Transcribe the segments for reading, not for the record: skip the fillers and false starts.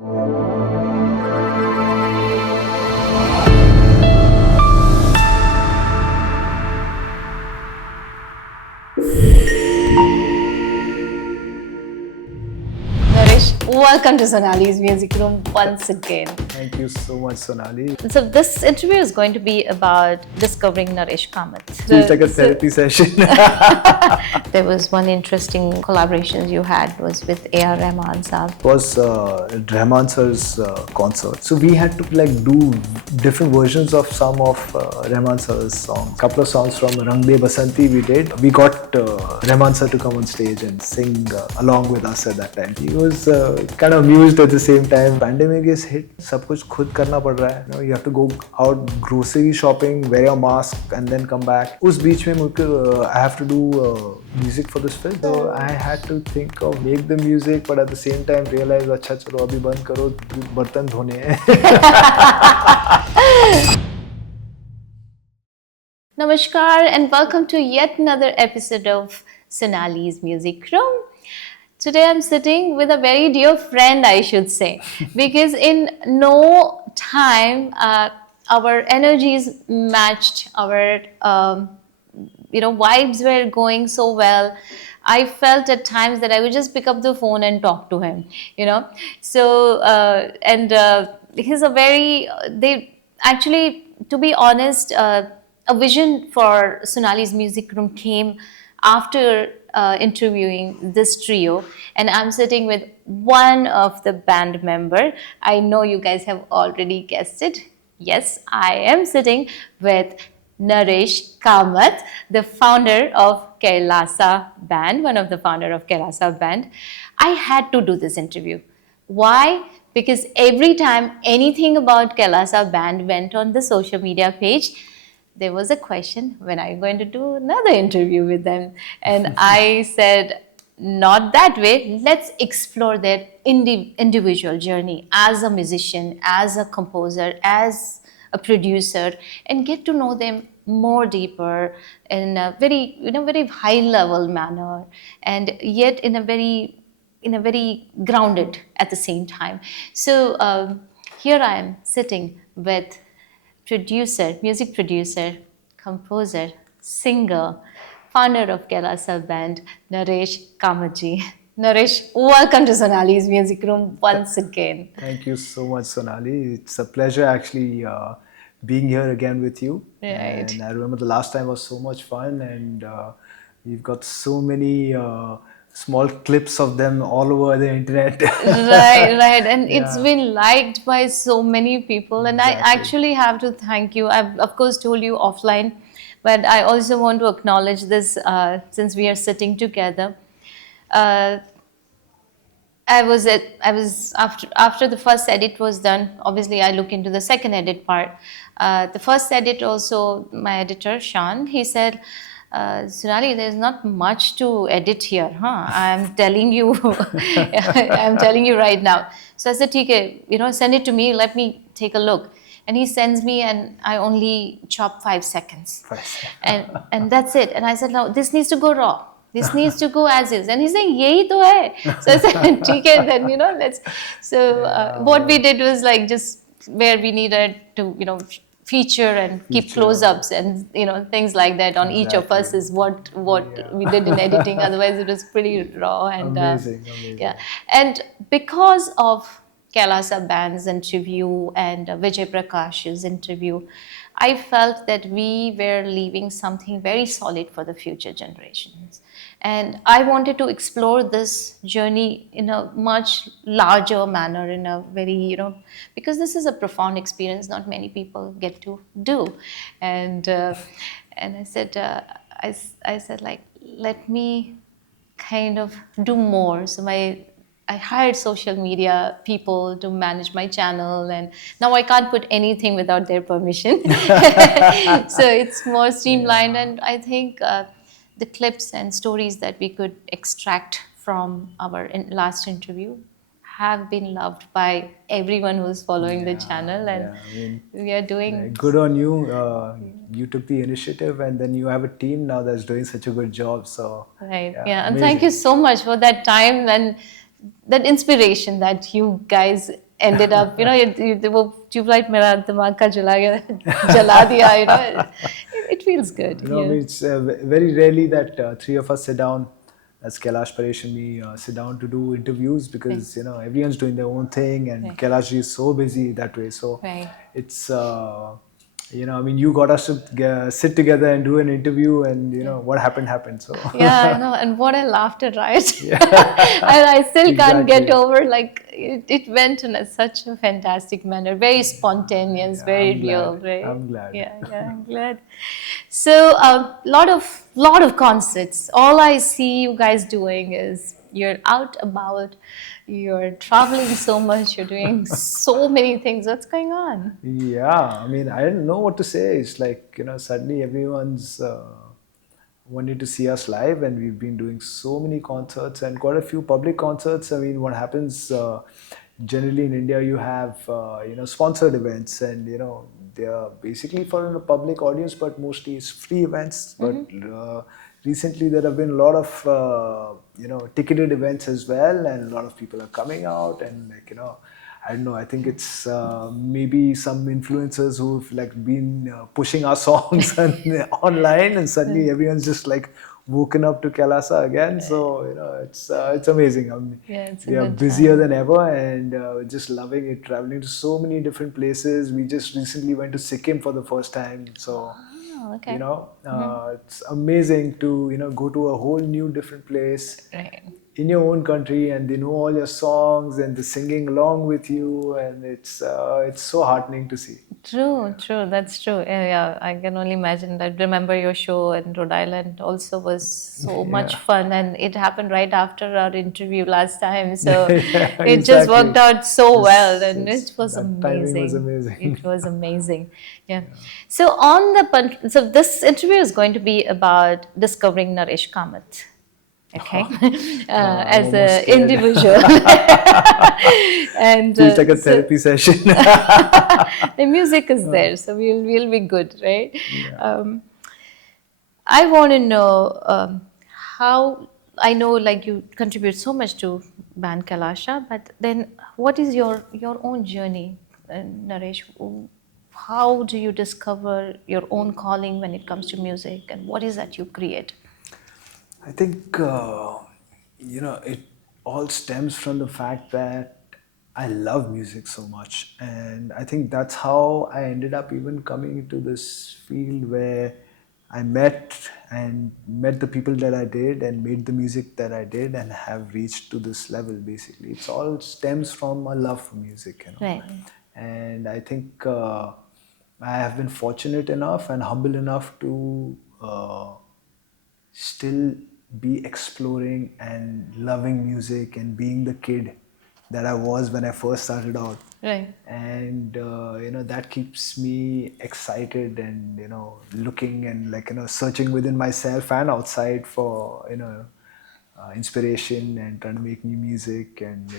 Welcome to Sonali's Music Room once again. Thank you so much, Sonali. So this interview is going to be about discovering Naresh Kamath. It's like a therapy session. There was one interesting collaboration you had was with A.R. Rahman sir. It was Rahman sir's concert. So we had to do different versions of some of Rahman sir's songs. Couple of songs from Rang De Basanti we did. We got Rahman sir to come on stage and sing along with us at that time. He was kind of amused at the same time. Pandemic is hit. सब कुछ खुद करना पड़ रहा है. You have to go out grocery shopping, wear your mask and then come back. उस बीच में I have to do music for this film. So I had to think of make the music, but at the same time realize अच्छा चलो अभी बंद करो बर्तन धोने हैं. Namaskar and welcome to yet another episode of Sonali's Music Room. Today I'm sitting with a very dear friend, I should say, because in no time our energies matched, our vibes were going so well. I felt at times that I would just pick up the phone and talk to him, So he's a very to be honest, a vision for Sonali's Music Room came after interviewing this trio, and I'm sitting with one of the band member. I know you guys have already guessed it. Yes, I am sitting with Naresh Kamath, the founder of Kailasa band, one of the founder of Kailasa band. I had to do this interview. Why? Because every time anything about Kailasa band went on the social media page, there was a question, when are you going to do another interview with them? And I said, not that way. Let's explore their individual journey as a musician, as a composer, as a producer, and get to know them more deeper in a very high level manner, and yet in a very grounded at the same time. So here I am sitting with music producer, composer, singer, founder of Kailasa band, Naresh Kamath. Naresh, welcome to Sonali's Music Room once again. Thank you so much, Sonali. It's a pleasure actually being here again with you. Right. And I remember the last time was so much fun, and we've got so many small clips of them all over the internet. right. And it's been liked by so many people. And exactly. I actually have to thank you. I've, of course, told you offline, but I also want to acknowledge this since we are sitting together. I was after the first edit was done. Obviously, I look into the second edit part. The first edit also, my editor Shaan, he said, Sonali, there's not much to edit here, huh? I'm telling you, I'm telling you right now. So I said, okay, send it to me. Let me take a look. And he sends me, and I only chop 5 seconds, and that's it. And I said, no, this needs to go raw. This needs to go as is. And he's saying, yehi to hai. So I said, okay, then, let's. So what we did was just where we needed to, feature and keep close-ups and, things like that on each of us is what we did in editing. Otherwise, it was pretty raw. And amazing. Yeah. And because of Kailasa band's interview and Vijay Prakash's interview, I felt that we were leaving something very solid for the future generations. And I wanted to explore this journey in a much larger manner, in a very, because this is a profound experience not many people get to do. And I said, let me kind of do more. So I hired social media people to manage my channel, and now I can't put anything without their permission. So it's more streamlined, and I think the clips and stories that we could extract from our last interview have been loved by everyone who's following the channel, and we are doing good on you. You took the initiative, and then you have a team now that's doing such a good job. So and thank you so much for that time and that inspiration that you guys ended up, वो tubelight मेरा दिमाग का जला गया, जला दिया, it feels good. I mean, it's very rarely that three of us sit down, as Kailash, Paresh, and me, sit down to do interviews Right. because everyone's doing their own thing, and Right. Kailash is so busy that way. So Right. it's I mean, you got us to sit together and do an interview, and what happened. So Yeah, I know, and what a laughter, right? And I still can't get Exactly. over, like, it went in such a fantastic manner, very spontaneous, very I'm real, glad. right? I'm glad. Yeah, I'm glad. So a lot of concerts. All I see you guys doing is you're out about, you're traveling so much, you're doing so many things. What's going on? Yeah, I mean, I didn't know what to say. It's like, suddenly everyone's wanted to see us live, and we've been doing so many concerts and quite a few public concerts. I mean, what happens generally in India, you have, sponsored events, and, they are basically for a public audience, but mostly it's free events. But recently there have been a lot of, ticketed events as well, and a lot of people are coming out, and I don't know. I think it's maybe some influencers who've like been pushing our songs online, and suddenly everyone's just like woken up to Kailasa again. So it's amazing. I mean, Yeah, it's a we are good busier time. than ever, and just loving it. Traveling to so many different places. We just recently went to Sikkim for the first time. So Oh, okay. it's amazing to go to a whole new different place Right. in your own country, and they know all your songs, and they're singing along with you, and it's so heartening to see. True. That's true. Yeah, I can only imagine. I remember your show in Rhode Island also was so much Yeah. fun, and it happened right after our interview last time. So Yeah, it just exactly. worked out so well, Yes, and it yes, was that timing was amazing. amazing. It was amazing. Yeah. So so this interview is going to be about discovering Naresh Kamath. Okay, I'm as almost an scared. individual, and Feels like a so therapy session. the music is there, so we'll be good, right? Yeah. I want to know how. I know, like, you contribute so much to band Kalasha, but then what is your own journey, Naresh? How do you discover your own calling when it comes to music, and what is that you create? I think it all stems from the fact that I love music so much, and I think that's how I ended up even coming into this field where I met the people that I did, and made the music that I did, and have reached to this level. Basically, it's all stems from a love for music. Right. And I think I have been fortunate enough and humble enough to still be exploring and loving music, and being the kid that I was when I first started out. Right. And that keeps me excited, and looking, and like searching within myself and outside for inspiration, and trying to make new music, and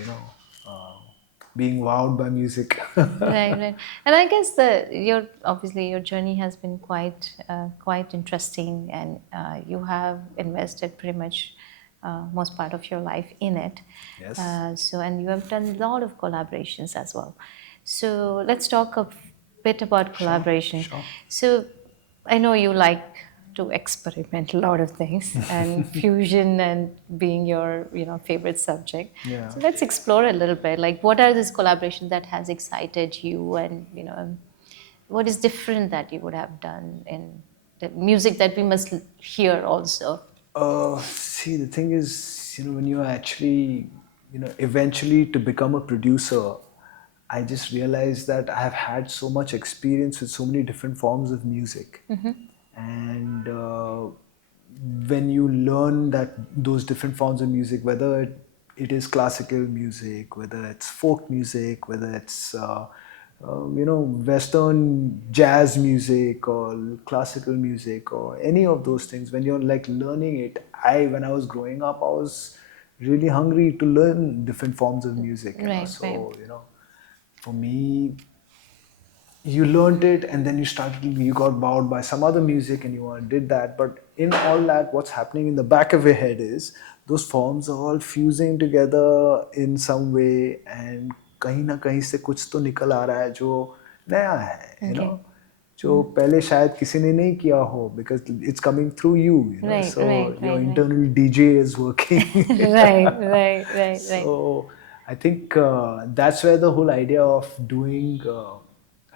being wowed by music. Right. And I guess your journey has been quite interesting, and you have invested pretty much most part of your life in it. Yes. And you have done a lot of collaborations as well. So let's talk a bit about Sure, collaboration. sure. So I know you like to experiment a lot of things, and fusion and being your favorite subject. Yeah. So let's explore a little bit. Like, what are these collaborations that has excited you, and what is different that you would have done in the music that we must hear also? See, the thing is, when you are actually, eventually to become a producer, I just realized that I have had so much experience with so many different forms of music. And when you learn that those different forms of music, whether it is classical music, whether it's folk music, whether it's Western jazz music, or classical music, or any of those things. When you're like learning it, when I was growing up, I was really hungry to learn different forms of music. Right. So for me, you learned it, and then you got wowed by some other music, and you did that. But in all that, what's happening in the back of your head is those forms are all fusing together in some way, and कहीं ना कहीं से कुछ तो निकल आ रहा है जो नया है, Okay. जो पहले शायद किसी ने नहीं किया हो, because it's coming through you, Right, so right, your right, right. internal DJ is working. Right, right, right, right. So I think that's where the whole idea of doing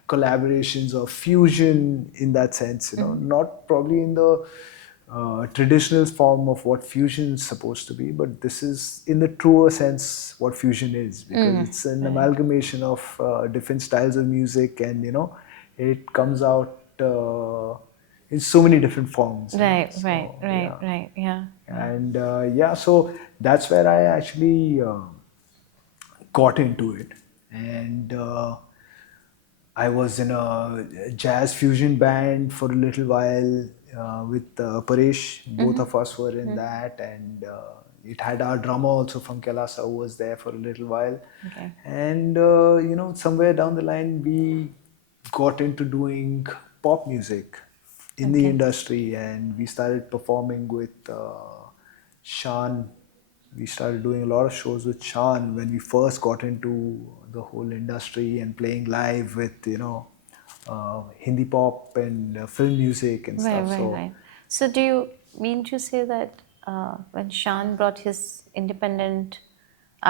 collaborations or fusion in that sense, not probably in the traditional form of what fusion is supposed to be, but this is in the truer sense what fusion is, because it's an Right. amalgamation of different styles of music, and it comes out in so many different forms. Right, right, So right, yeah, right. Yeah. and yeah, so that's where I actually got into it, and I was in a jazz fusion band for a little while with Paresh. Both of us were in that, and it had our drummer also from Kailasa who was there for a little while. Okay. And somewhere down the line, we got into doing pop music in the Okay. industry, and we started performing with Shaan. We started doing a lot of shows with Shaan when we first got into the whole industry, and playing live with Hindi pop and film music and Right, stuff. right, So right. So, do you mean to say that when Shaan brought his independent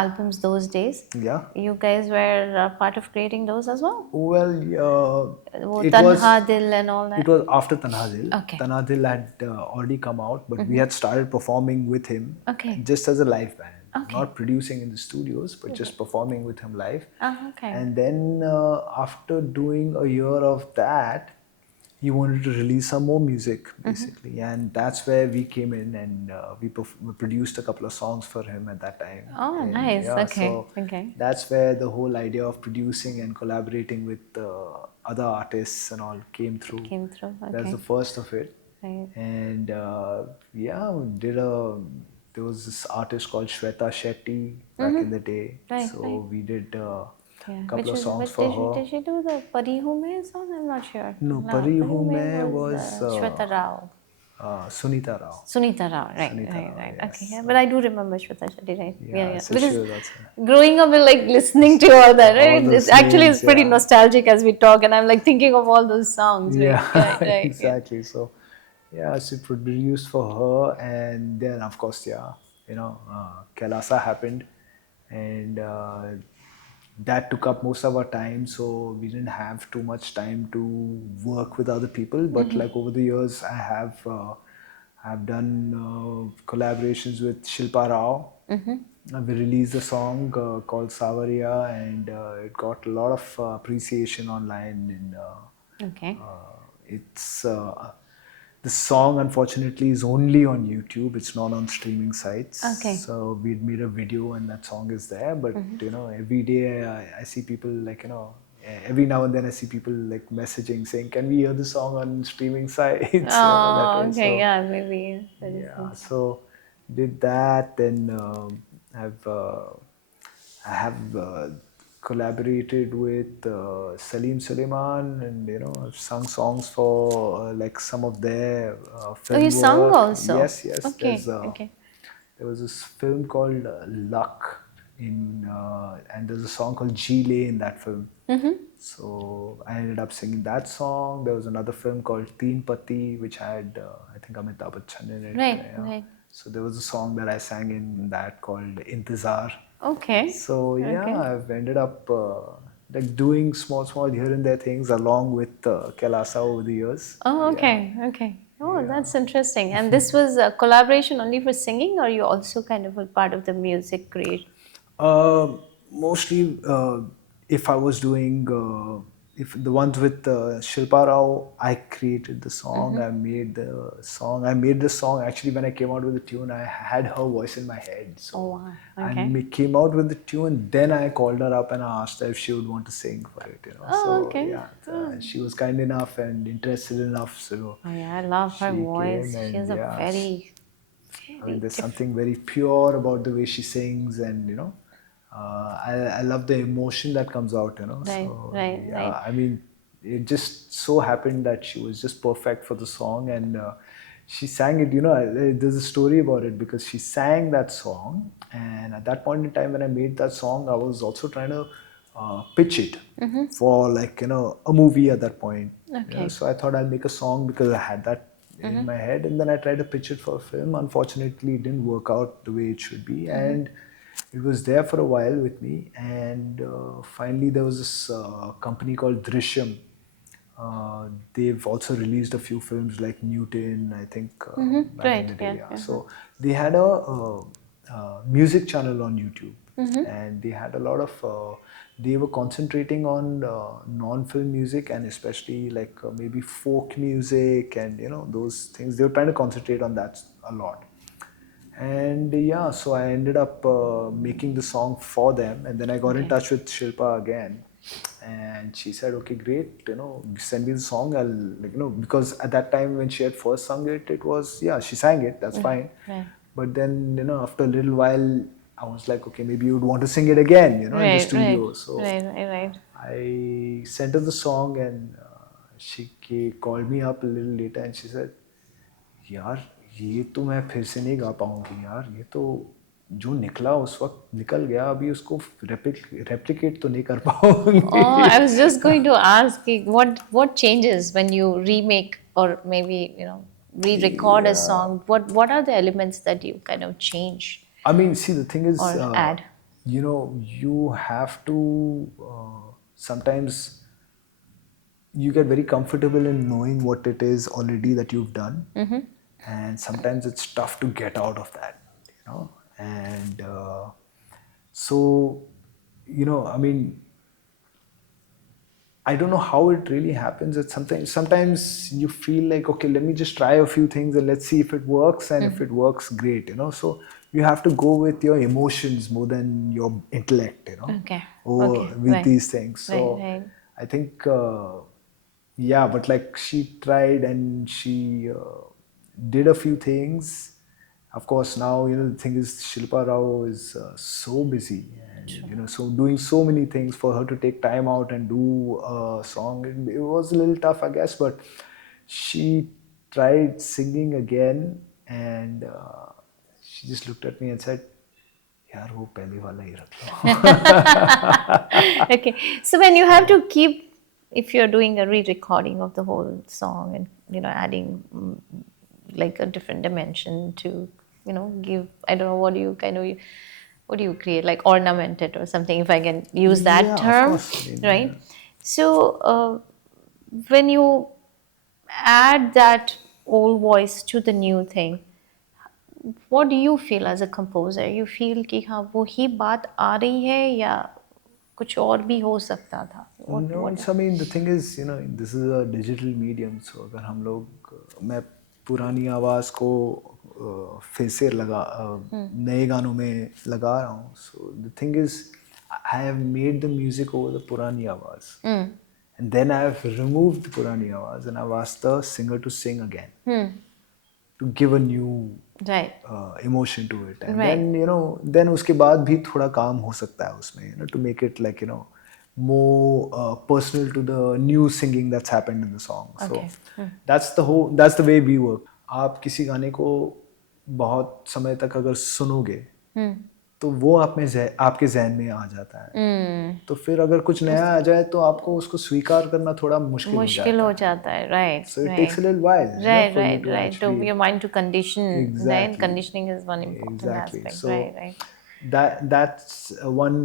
albums those days, yeah, you guys were part of creating those as well? well, वो it Tanha was Dil and all it that? was after Tanhadil. Okay. Tanhadil had already come out, but we had started performing with him Okay. just as a live band, Okay. not producing in the studios, but just performing with him live. Okay. And then after doing a year of that, he wanted to release some more music basically, and that's where we came in, and we produced a couple of songs for him at that time. Oh, And nice. yeah, Okay. so Okay. that's where the whole idea of producing and collaborating with other artists and all came through. Came through. That's the Okay. first of it. Right. And yeah, there was this artist called Shweta Shetty back in the day, Right, right. so we did a Yeah. couple of songs Which for her. did she do the Pari Hu Mein song? I'm not sure. No, No, Pari Pari Hu Hu Mein Main was was Shweta Rao. Sunita Rao. Sunita Rao, right, Sunita right, Rao, right. Okay, yes. yeah, but I do remember Shweta Shetty, right? Yeah, Yeah, yeah. so Because she was also growing up, we're like listening to all that, all right? It's those actually it's names. pretty Yeah, nostalgic as we talk, and I'm like thinking of all those songs, right? yeah, Right, right, yeah. exactly. So yeah, she produced for her, and then of course, yeah, Kailasa happened, and that took up most of our time. So we didn't have too much time to work with other people. But like over the years, I've done collaborations with Shilpa Rao. We released a song called Savaria, and it got a lot of appreciation online. And Okay. it's the song, unfortunately, is only on YouTube. It's not on streaming sites. Okay. So we made a video, and that song is there. But every day I see people like every now and then I see people like messaging saying, "Can we hear the song on streaming sites?" That Oh, way. okay, So yeah, maybe that is yeah, nice. so did that. Then I've I have collaborated with Salim Sulemain, and I've sung songs for like some of their Oh, you film sung work. also? Yes, yes. Okay, okay. There was this film called Luck and there's a song called Gile in that film. So I ended up singing that song. There was another film called Teen Pati, which had I think Amitabh Bachchan in it. Right, Yeah. right. So there was a song that I sang in that called Intizar. Okay. So yeah, Okay. I've ended up like doing small here and there things along with Kailasa over the years. Oh, Yeah. okay, okay. Oh, that's interesting. And this was a collaboration only for singing, or you also kind of a part of the music creation? Mostly, if I was doing, if the ones with Shilpa Rao, I created the song. I made the song. I made the song actually when I came out with the tune. I had her voice in my head. So Oh, wow. I Okay. came out with the tune. Then I called her up and I asked her if she would want to sing for it. Oh, So okay. yeah, she was kind enough and interested enough. So Oh, yeah, I love her she voice. came, She and has a yeah, very, I mean, very there's different. something very pure about the way she sings, and I love the emotion that comes out. Right, So right, right. yeah, I mean, it just so happened that she was just perfect for the song, and she sang it. There's a story about it because she sang that song, and at that point in time when I made that song, I was also trying to pitch it for like a movie at that point. Okay. So I thought I'll make a song because I had that in my head, and then I tried to pitch it for a film. Unfortunately, it didn't work out the way it should be, and it was there for a while with me. And finally, there was this company called Drishyam. They've also released a few films like Newton, I think, back in Right. the Yeah. day. Yeah. Yeah. So they had a music channel on YouTube, and they had a lot of. They were concentrating on non-film music and especially like maybe folk music and those things. They were trying to concentrate on that a lot. And yeah, so I ended up making the song for them, and then I got in Okay. touch with Shilpa again, and she said, "Okay, great, send me the song. I'll because at that time when she had first sung it, it was she sang it. That's fine, Right. but then after a little while, I was like, okay, maybe you would want to sing it again, in the Right. Right. studio. So Right. Right. Right. I sent her the song, and called me up a little later, and she said, यार ये तो मैं फिर से नहीं गा पाऊंगी यार, ये तो जो निकला उस वक्त निकल गया, अभी उसको रेप्लिकेट तो नहीं कर Oh, पाऊंगी. I was just going to ask what changes when you remake or maybe re-record a Yeah. song. What are the elements that you kind of change I mean, see, the thing is, or add? you have to sometimes you get very comfortable in knowing what it is already that you've done, and sometimes it's tough to get out of that, and so I mean, I don't know how it really happens. It's sometimes you feel like, okay, let me just try a few things and let's see if it works, and if it works, great, So you have to go with your emotions more than your intellect, Okay. or Okay. with Right. these things. Right. So Right. I think, yeah, but like she tried and she did a few things. Of course, now the thing is, Shilpa Rao is so busy, and so doing so many things. For her to take time out and do a song, it was a little tough, I guess. But she tried singing again, and she just looked at me and said, "यार वो पहले वाला ही रख लो." Okay. So when you have to keep, if you're doing a re-recording of the whole song and adding like a different dimension to give, I don't know, what do you create, like ornament it or something, if I can use that Yeah, of term, course. I mean, right? So when you add that old voice to the new thing, what do you feel as a composer? You feel कि हाँ वो ही बात आ रही है या कुछ और भी हो सकता था? No, What? it's, I mean, the thing is, this is a digital medium, so अगर हम लोग मैं पुरानी आवाज़ को फिर से नए गानों में लगा रहा हूँ, so the thing is, I have made the music over the पुरानी आवाज़, and then I have removed the पुरानी आवाज़ and I've asked the singer to sing again, to give a new Right. emotion to it, and Right. then then उसके बाद भी थोड़ा काम हो सकता है उसमें, to make it like more personal to the new singing that's happened in the song. So Okay. that's the way we work. आप किसी गाने को बहुत समय तक अगर सुनोगे, तो वो आपके ज़हन में आ जाता है, तो फिर अगर कुछ नया आ जाए तो आपको उसको स्वीकार करना थोड़ा मुश्किल हो जाता है. Right. So it Right. takes a little while, Right. for you Right. to Right. To actually. your mind to condition. Right. Exactly. Conditioning is one important Exactly. aspect. So Right. Right. that's one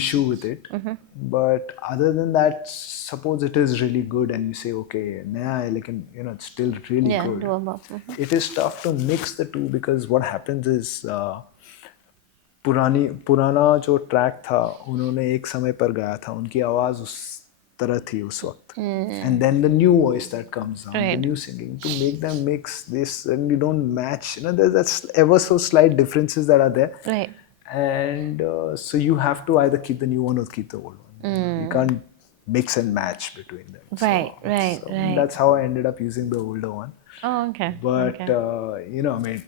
issue with it. But other than that, suppose it is really good and you say, okay, naya hai, lekin, it's still really Yeah. good. Doable. It is tough to mix the two, because what happens is, पुराना जो track था उन्होंने एक समय पर गाया था, उनकी आवाज़ उस तरह थी उस वक्त, and then the new voice that comes on, the Right. new singing, to make them mix this and you don't match, there's that's ever so slight differences that are there, Right. and so you have to either keep the new one or keep the old one. You can't mix and match between them. Right. Right. So Right. that's how I ended up using the older one. Oh, okay. But Okay. I mean,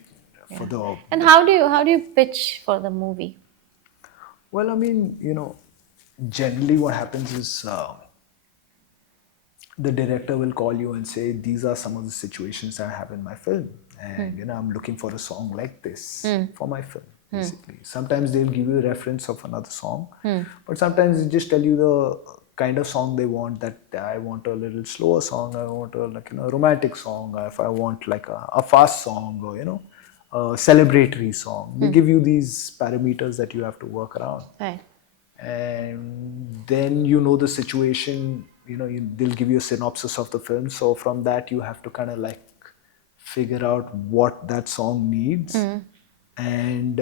for the And how do you pitch for the movie? well, I mean, generally what happens is the director will call you and say, these are some of the situations I have in my film, and I'm looking for a song like this for my film. basically. Sometimes they'll give you a reference of another song, but sometimes they just tell you the kind of song they want. That I want a little slower song, I want a romantic song, if I want like a fast song, or a celebratory song. They give you these parameters that you have to work around. Right. And then the situation, they'll give you a synopsis of the film, so from that you have to kind of like figure out what that song needs, and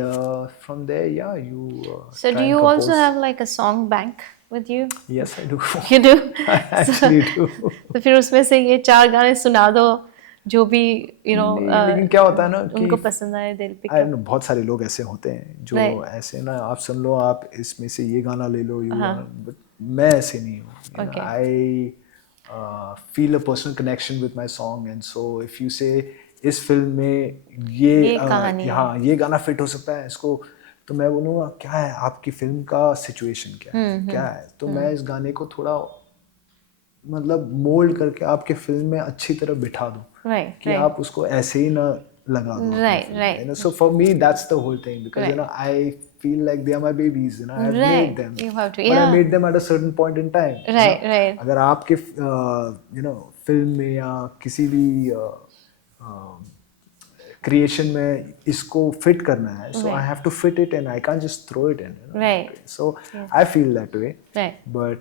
from there, yeah, you So try do and you compose. also have like a song bank with you? Yes, I do. You do? I actually do. तो फिर उसमें से ये 4 गाने सुना दो जो भी नहीं, लेकिन क्या होता है ना कि उनको पसंद आए, they'll pick I up. know, बहुत सारे लोग ऐसे होते हैं जो Right. ऐसे ना, आप सुन लो, आप इसमें से ये गाना ले लो, but मैं ऐसे नहीं हूँ. Okay. I feel a personal connection with my song, and so if you say इस फिल्म में ये कहानी हाँ, ये गाना फिट हो सकता है इसको, तो मैं बोलूँगा क्या है आपकी फिल्म का सिचुएशन, क्या है, तो मैं इस गाने को थोड़ा मतलब मोल्ड करके आपके फिल्म में अच्छी तरह बिठा दूँ, कि आप उसको ऐसे ही ना लगा दो. Right. So for me that's the whole thing, because I feel like they are my babies, I've made them, You have to, but I made them at a certain point in time. Right. अगर आपके film में या किसी भी creation में इसको fit करना है, so I have to fit it and I can't just throw it in. Right. So I feel that way. Right. But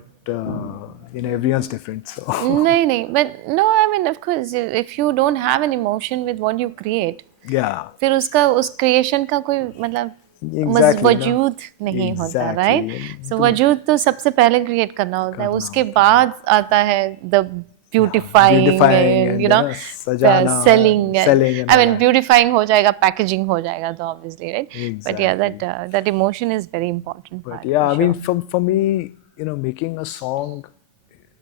everyone's different. So नहीं, but no, I mean, of course, if you don't have an emotion with what you create, yeah, फिर उस creation का कोई मतलब वजूद नहीं होता, right? So वजूद तो सबसे पहले create करना होता है, उसके बाद आता है the beautifying and selling. I mean, beautifying हो जाएगा, packaging हो जाएगा, तो obviously, right? But yeah, that emotion is very important. But yeah, I mean, for me, making a song,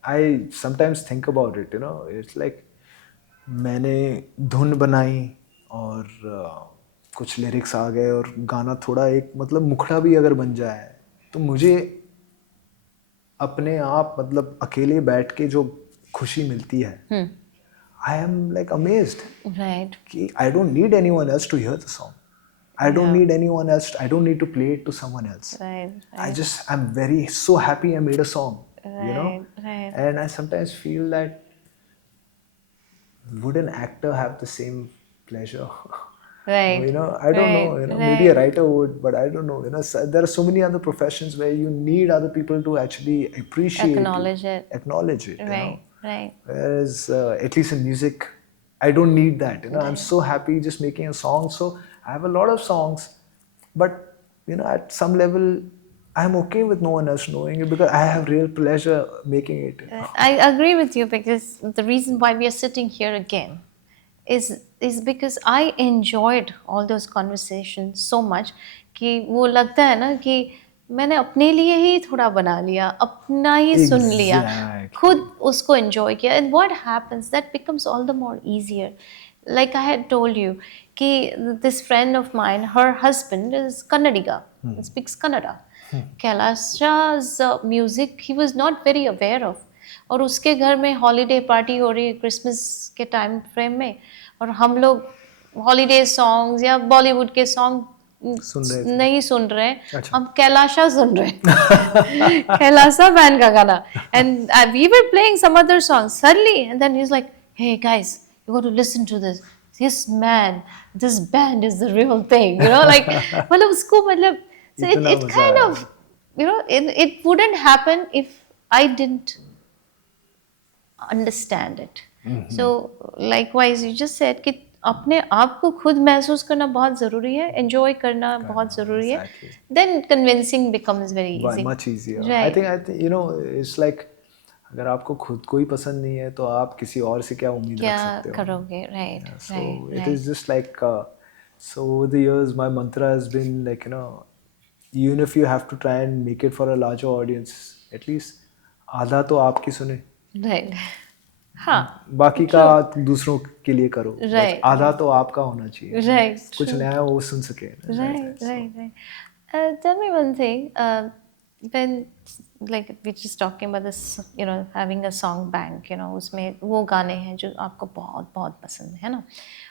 I sometimes think about it. It's like मैंने धुन बनाई और कुछ लिरिक्स आ गए और गाना थोड़ा एक मतलब मुखड़ा भी अगर बन जाए, तो मुझे अपने आप मतलब अकेले बैठ के जो खुशी मिलती है, I am like amazed. Right. I don't need anyone else to hear the song. I don't need anyone else. I don't need to play it to someone else. Right. I'm so happy I made a song. Right. And I sometimes feel that would an actor have the same pleasure? Right. I don't know. Maybe a writer would, but I don't know. There are so many other professions where you need other people to actually appreciate acknowledge it. Right. Whereas at least in music, I don't need that. I'm so happy just making a song. So I have a lot of songs, but at some level, I'm okay with no one else knowing it because I have real pleasure making it. I agree with you, because the reason why we are sitting here again is because I enjoyed all those conversations so much कि वो लगता है ना कि मैंने अपने लिए ही थोड़ा बना लिया, अपना ही सुन लिया, खुद उसको enjoy किया, and what happens, that becomes all the more easier. Like I had told you कि this friend of mine, her husband is Kannadiga, speaks Kannada. Kailasa's music he was not very aware of, और उसके घर में holiday party हो रही है Christmas के time frame में, और हम लोग हॉलीडे सॉन्ग्स या बॉलीवुड के सॉन्ग नहीं सुन रहे हैं, अच्छा। हम कैलाशा सुन रहे हैं कैलासा बैंड का गाना, and we were playing some other song suddenly, and then he is like, hey guys, you got to listen to this man, this band is the real thing, like मतलब उसको मतलब, so it kind of, it wouldn't happen if I didn't understand it. So likewise you just said कि अपने आप को खुद महसूस करना बहुत ज़रूरी है, enjoy करना बहुत ज़रूरी है, then convincing becomes very easy. Much easier. I think it's like अगर आपको खुद को ही पसंद नहीं है तो आप किसी और से क्या उम्मीद रख सकते हो? क्या करोगे? Right. So it is just like so over the years my mantra has been like even if you have to try and make it for a larger audience, at least आधा तो आपकी सुने, Right. हाँ, बाकी का दूसरों के लिए करो, Right. आधा तो आपका होना चाहिए, Right. कुछ नया वो सुन सके. Right. Tell me one thing. when like we're just talking about this, having a song bank, उसमें वो गाने हैं जो आपको बहुत बहुत पसंद है ना,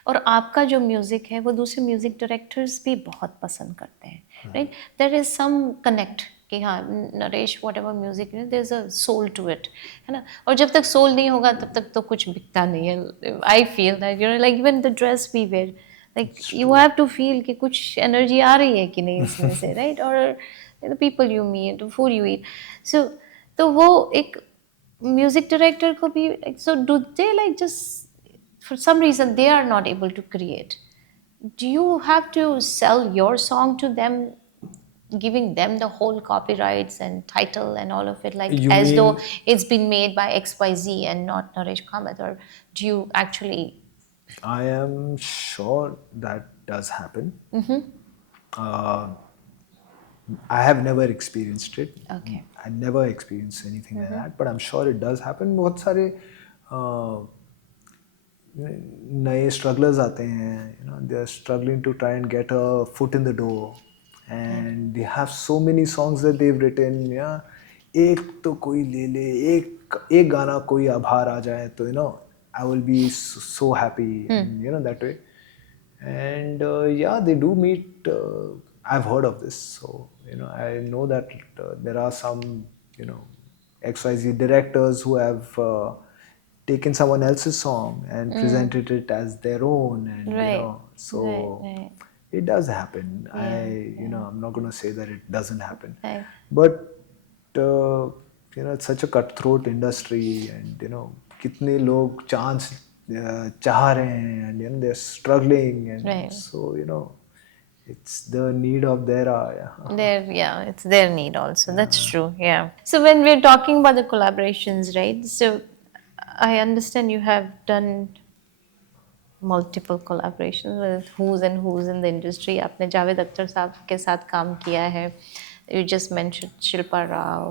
और आपका जो म्यूजिक है वो दूसरे म्यूजिक डायरेक्टर्स भी बहुत पसंद करते हैं, right? There is some connect कि हाँ, Naresh whatever music, there is a soul to it, है ना? और जब तक सोल नहीं होगा तब तक तो कुछ बिकता नहीं है। I feel that, like even the dress we wear, like It's you true. Have to feel कि कुछ एनर्जी आ रही है कि नहीं इसमें से, राइट? और the people you meet, the food you eat. So, तो वो एक म्यूजिक डायरेक्टर को भी, so do they like just for some reason they are not able to create? Do you have to sell your song to them, giving them the whole copyrights and title and all of it, like You as though mean it's been made by XYZ and not Naresh Kamath? Or do you actually? I am sure that does happen. Uh, I have never experienced it. Okay. I never experienced anything like that, but I'm sure it does happen. बहुत सारे नए strugglers आते हैं, they are struggling to try and get a foot in the door, and they have so many songs that they've written. Yeah, एक तो कोई ले ले, एक गाना कोई आभार आ जाए तो I will be so happy, and that way. And yeah, they do meet. I've heard of this, so I know that there are some XYZ directors who have taken someone else's song and presented it as their own, and Right. Right. so Right. it does happen. Yeah. I'm not going to say that it doesn't happen, Right. but it's such a cutthroat industry, and कितने लोग chance चाह रहे हैं, and they're struggling, and Right. so it's the need of their hour. Yeah, it's their need also. That's true. Yeah. So when we're talking about the collaborations, right? So I understand you have done multiple collaborations with who's and who's in the industry. आपने जावेद अख्तर साहब के साथ काम किया है. You just mentioned Shilpa Rao,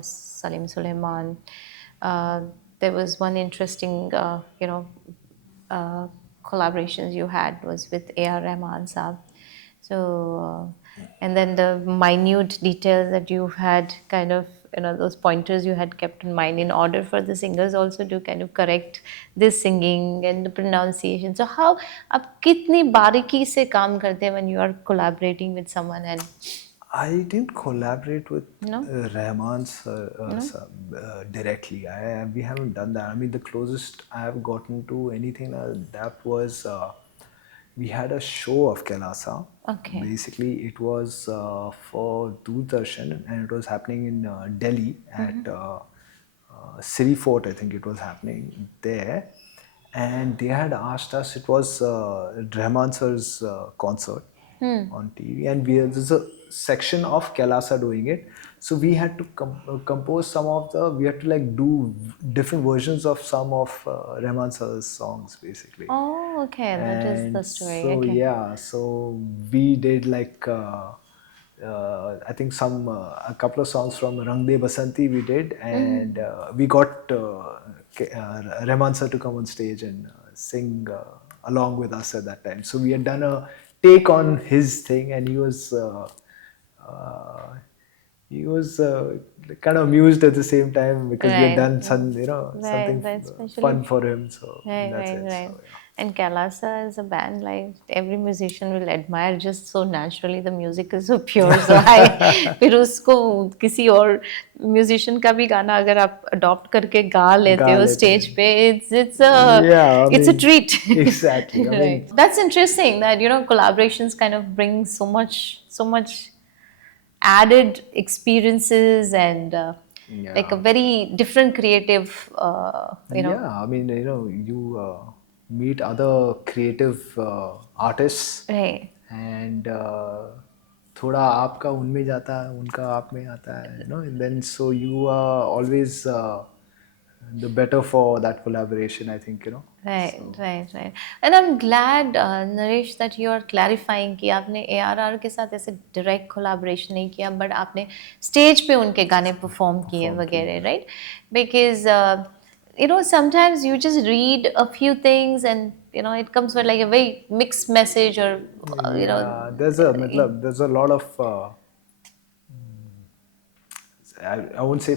Salim, Sulemain. There was one interesting, collaborations you had was with A.R. Rahman Saab. So, and then the minute details that you had kind of, those pointers you had kept in mind in order for the singers also to kind of correct this singing and the pronunciation. So how, आप कितनी बारीकी से काम करते हैं when you are collaborating with someone? And I didn't collaborate with No? Rahman sir, directly. We haven't done that. I mean, the closest I have gotten to anything that was we had a show of Kailasa. Okay. Basically, it was for Doordarshan, and it was happening in Delhi at City Fort. I think it was happening there, and they had asked us. It was Rahman sir's concert on TV, and there's a section of Kailasa doing it. So we had to compose some of we had to like do different versions of some of Rahman sir's songs, basically. Oh, okay. That is the And story. so Okay. yeah, so we did like I think a couple of songs from Rang De Basanti we did, and we got Rahman sir to come on stage and sing along with us at that time. So we had done a take on his thing, and uh, he was kind of amused at the same time because we had Right. done some Right, something right, especially fun for him. So right, that's right, it. right. So yeah. And Kailasa is a band like every musician will admire just so naturally. The music is so pure. So I फिर उसको किसी और musician का भी गाना अगर आप adopt करके गा लेते गा हो लेते stage हैं. पे, Yeah, I it's a mean, treat. exactly. I mean, Right. That's interesting that collaborations kind of bring so much added experiences and like a yeah. very different creative, Yeah, I mean, you meet other creative artists, right. and थोड़ा आपका उनमें जाता है, उनका आप में आता है, and then so you are always the better for that collaboration, I think, Right, So right, right. And I'm glad, Naresh, that you are clarifying कि आपने ARR के साथ ऐसे direct collaboration नहीं किया, but आपने stage पे उनके गाने perform किए perform किए वगैरह, हैं. right? Because sometimes you just read a few things and it comes with like a very mixed message, or Yeah, there's a lot of I won't say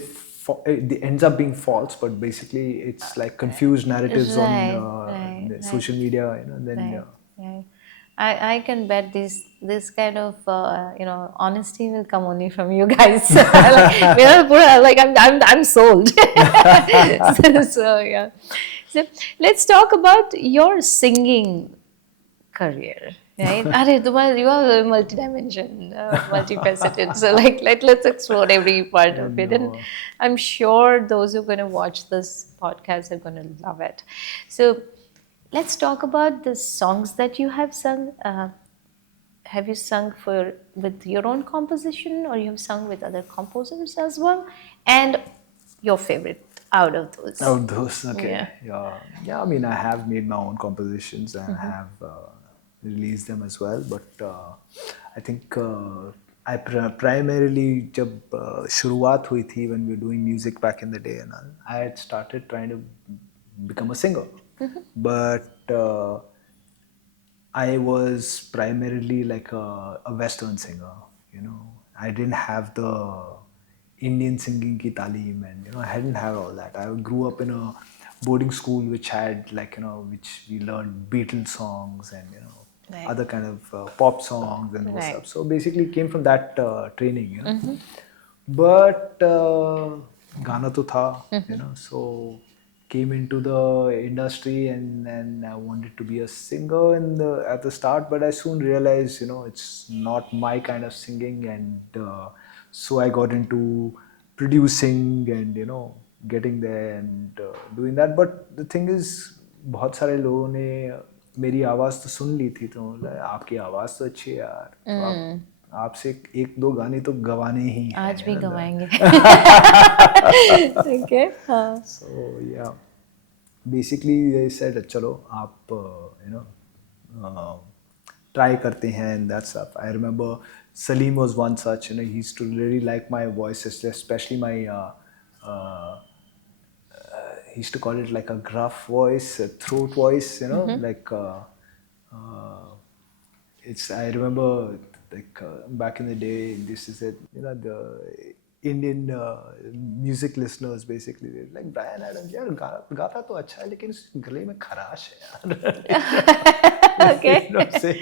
it ends up being false, but basically it's like confused narratives on Right, right, the right. social media, then Right, right. I can bet this kind of honesty will come only from you guys. Like I'm sold. So yeah. So let's talk about your singing career, right? You are multi-dimension, multifaceted. So like let's explore every part of it, and no. I'm sure those who are going to watch this podcast are going to love it. So let's talk about the songs that you have sung. Have you sung with your own composition, or you have sung with other composers as well? And your favorite out of Oh, those? those, okay. Yeah. Yeah. Yeah, I mean, I have made my own compositions and have released them as well. But I think I primarily, जब शुरुआत हुई थी when we were doing music back in the day, and all, I had started trying to become a singer. But I was primarily like a Western singer, you know. I didn't have the Indian singing ki talim, and I hadn't had all that. I grew up in a boarding school which had like which we learned Beatles songs and Right. other kind of pop songs and those Right. stuff. So basically, it came from that training. But गाना तो था, so came into the industry and I wanted to be a singer at the start, but I soon realized, it's not my kind of singing, and so I got into producing and getting there and doing that. But the thing is, बहुत सारे लोगों ने मेरी आवाज़ तो सुन ली थी, तो बोला, आपकी आवाज़ तो अच्छी है यार, तो आपसे एक दो गाने तो गवाने ही आज हैं, भी है ना. गवाएंगे. Okay. हाँ. So yeah, basically they said चलो आप try करते हैं and that stuff. I remember Salim was one such, he used to really like my voice, especially my he used to call it like a gruff voice, a throat voice, like uh, it's. I remember like back in the day. This is it. The Indian music listeners basically they're like Brian Adams. यार गाता तो अच्छा है लेकिन इस गले में खराश है यार. Okay. Say.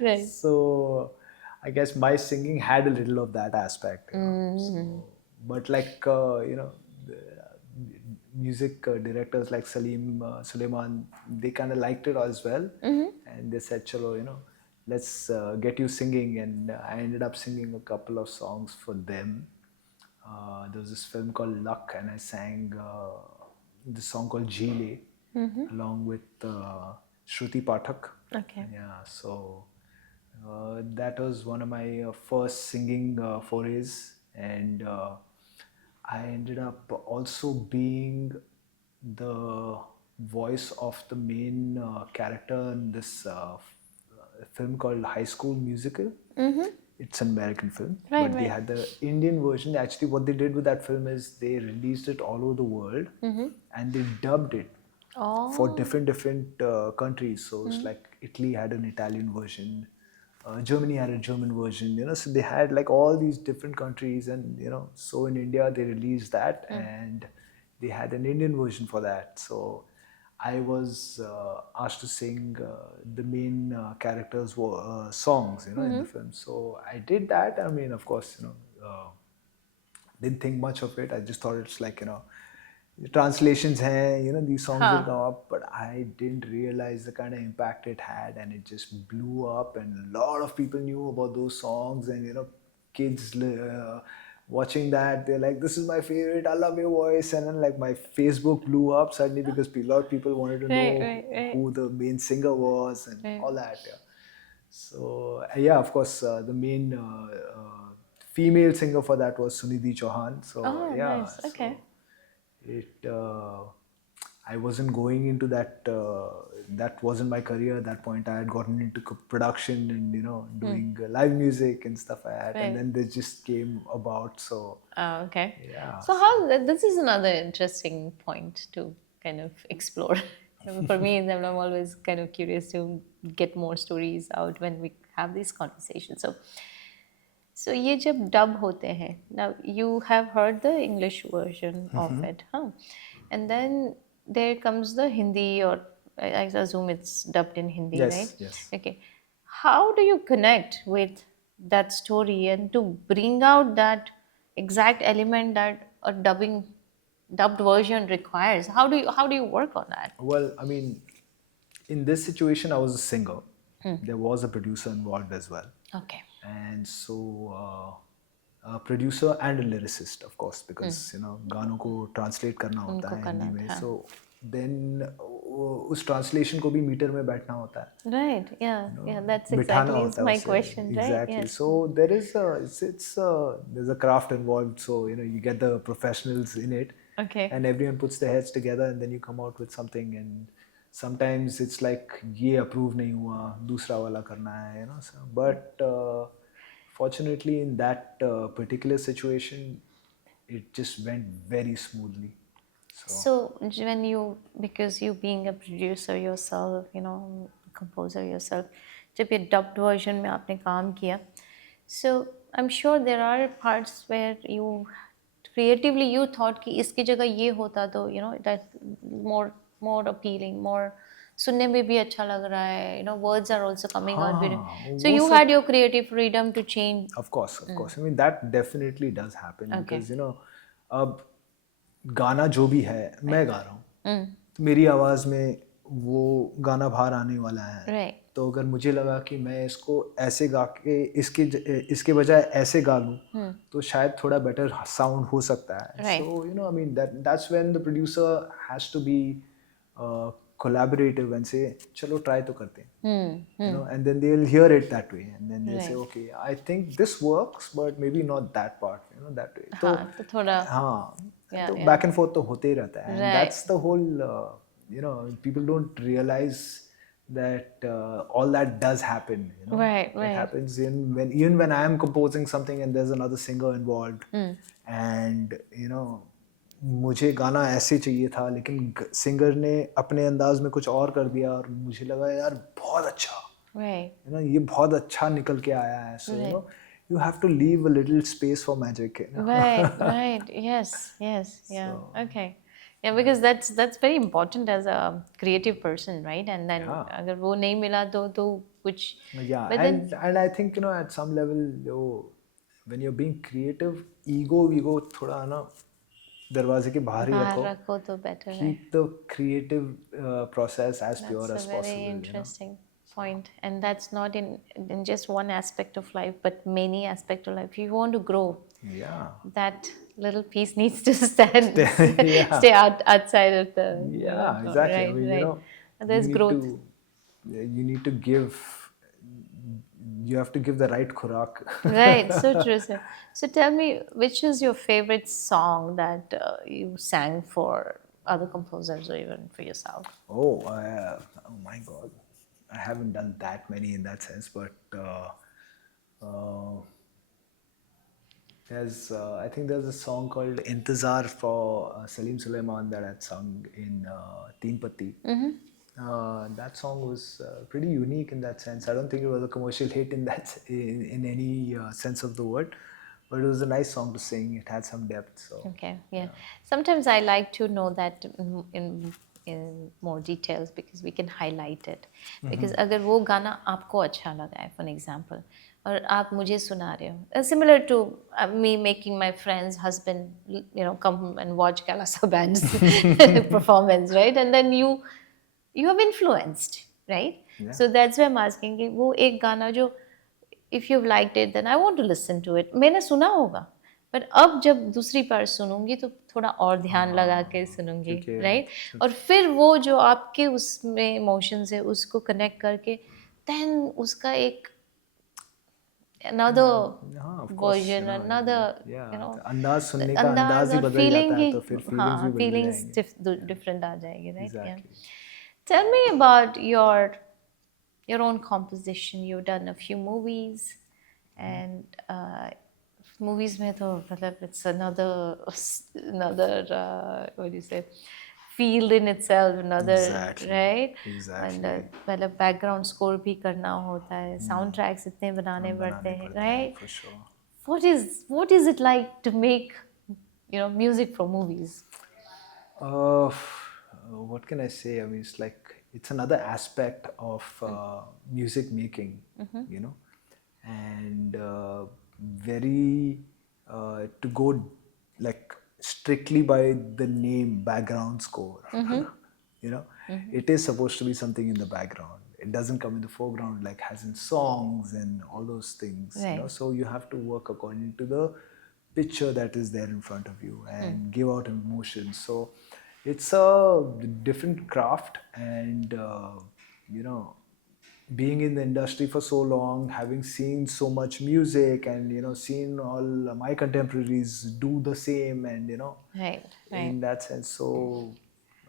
Right. So I guess my singing had a little of that aspect. So, but like the music directors like Salim, Sulemain, they kind of liked it as well, and they said, "Chalo, let's get you singing." And I ended up singing a couple of songs for them. There was this film called Luck, and I sang this song called Jile along with Shruti Pathak. Okay. Yeah, so that was one of my first singing forays, and I ended up also being the voice of the main character in this film called High School Musical. It's an American film, Right, but they right. had the Indian version. Actually, what they did with that film is they released it all over the world, and they dubbed it for Oh. different countries. So it's like Italy had an Italian version, Germany had a German version. So they had like all these different countries, and so in India they released that, and they had an Indian version for that. So I was asked to sing the main characters' songs, in the film. So I did that. I mean, of course, didn't think much of it. I just thought it's like, the translations hai, these songs will Huh. come up, but I didn't realize the kind of impact it had, and it just blew up, and a lot of people knew about those songs, and kids watching that, they're like, this is my favorite, I love your voice, and then like my Facebook blew up suddenly because a lot of people wanted to Right, know right, right. who the main singer was and Right. all that. Yeah. So yeah, of course, the main female singer for that was Sunidhi Chauhan. So Oh, yeah, nice. Okay. so it I wasn't going into that. That wasn't my career at that point. I had gotten into production and doing live music and stuff like that, Right. and then this just came about. So Oh, okay. yeah. So how this is another interesting point to kind of explore. For me, I'm always kind of curious to get more stories out when we have these conversations. So ये जब dub होते हैं, now you have heard the English version of it, huh? And then there comes the Hindi, or I assume it's dubbed in Hindi, Yes, right? yes. Okay. How do you connect with that story and to bring out that exact element that a dubbed version requires? How do you work on that? Well, I mean, in this situation, I was a singer. There was a producer involved as well. Okay. And so, a producer and a lyricist, of course, because गानों को translate करना होता उनको है करना हिंदी में. था. So then उस translation को भी मीटर में बैठना होता है. Right. Yeah. Yeah. That's बिठाना exactly होता है my उसे. question, right? Exactly. Yes. So there is there's a craft involved. So you get the professionals in it, Okay. and everyone puts their heads together, and then you come out with something. And sometimes it's like ये approve नहीं हुआ, दूसरा वाला करना है, So, but fortunately, in that particular situation, it just went very smoothly. So when you, because you being a producer yourself, composer yourself, जब ये dubbed version में आपने काम किया, so I'm sure there are parts where you creatively you thought कि इसकी जगह ये होता तो that more appealing, more सुनने में भी अच्छा लग रहा है, words are also coming out beautiful. So वो you सब had your creative freedom to change. Of course. I mean, that definitely does happen Okay. because अब गाना जो भी है मैं गा रहा हूँ, तो मेरी आवाज़ में वो गाना बाहर आने वाला है. Right. तो अगर मुझे लगा कि मैं इसको ऐसे गा के इसके बजाय ऐसे गा लूँ, तो शायद थोड़ा बेटर साउंड हो सकता है. Right. So I mean that's when the producer has to be collaborative and say चलो try तो करते हैं. And then they'll hear it that way, and then they'll say, Right. okay, I think this works, but maybe not that part, that way. हाँ, तो थोड़ा हाँ, Yeah, तो yeah. back and forth तो होते ही रहता है, and Right. that's the whole, people don't realize that all that does happen. Right, It right. happens even when I am composing something and there's another singer involved, and मुझे गाना ऐसे चाहिए था, लेकिन सिंगर ने अपने अंदाज में कुछ और कर दिया और मुझे लगा यार बहुत अच्छा, Right. ये बहुत अच्छा निकल के आया है. So you have to leave a little space for magic. Right, right. Yes, yes, yeah. So- Okay. Yeah, because that's very important as a creative person, right? And then Yeah. अगर वो नहीं मिला तो कुछ. Yeah, But and I think at some level when you're being creative, ego थोड़ा दरवाजे के बाहर ही बाहर रखो. रखो तो better है. Keep the creative process as pure That's as a very possible. interesting point, and that's not in just one aspect of life, but many aspects of life. If you want to grow, Yeah. that little piece needs to stand, Yeah. stay outside of the. Yeah, exactly. Right, I mean, right. There's growth. You need to give. You have to give the right khurak. Right, so true, sir. So tell me, which is your favorite song that you sang for other composers or even for yourself? Oh my God, I haven't done that many in that sense, but I think there's a song called Intezar for Salim Sulemain that I'd sung in Teen Patti. That song was pretty unique in that sense. I don't think it was a commercial hit in any sense of the word, but it was a nice song to sing. It had some depth. So Okay, yeah. Sometimes I like to know that in more details because we can highlight it. Because अगर वो गाना आपको अच्छा लगा है, for example, और आप मुझे सुना रहे हो, similar to me making my friend's husband, come and watch Kailasa band's performance, right? And then you have influenced, right? Yeah. So that's why I'm asking कि वो एक गाना जो if you've liked it, then I want to listen to it. मैंने सुना होगा, but अब जब दूसरी बार सुनूंगी तो थोड़ा और ध्यान लगा के सुनूंगी, right? और फिर वो जो आपके उसमें emotions है उसको connect करके, then उसका एक another of course, version, another, अंदाज सुनने का अंदाज ही और बदल feeling जाता है, ही, तो फिर feelings हाँ, भी बदल feelings जाएंगे. different आ जाएगी, right? Exactly. Yeah. Tell me about your own composition. You've done a few movies, and movies में तो मतलब it's another what do you say, field in itself, another. Exactly. Right? Exactly. And मतलब background score भी करना होता है, soundtracks इतने बनाने पड़ते हैं, right? For sure. what is it like to make, music for movies? Uh, what can I say? I mean, it's like it's another aspect of music making, you know, and very to go like strictly by the name background score. You know, it is supposed to be something in the background. It doesn't come in the foreground like has in songs and all those things. You know, Right. so you have to work according to the picture that is there in front of you and give out emotions. So it's a different craft, and you know, being in the industry for so long, having seen so much music, and seen all my contemporaries do the same, and Right. Right. in that sense, so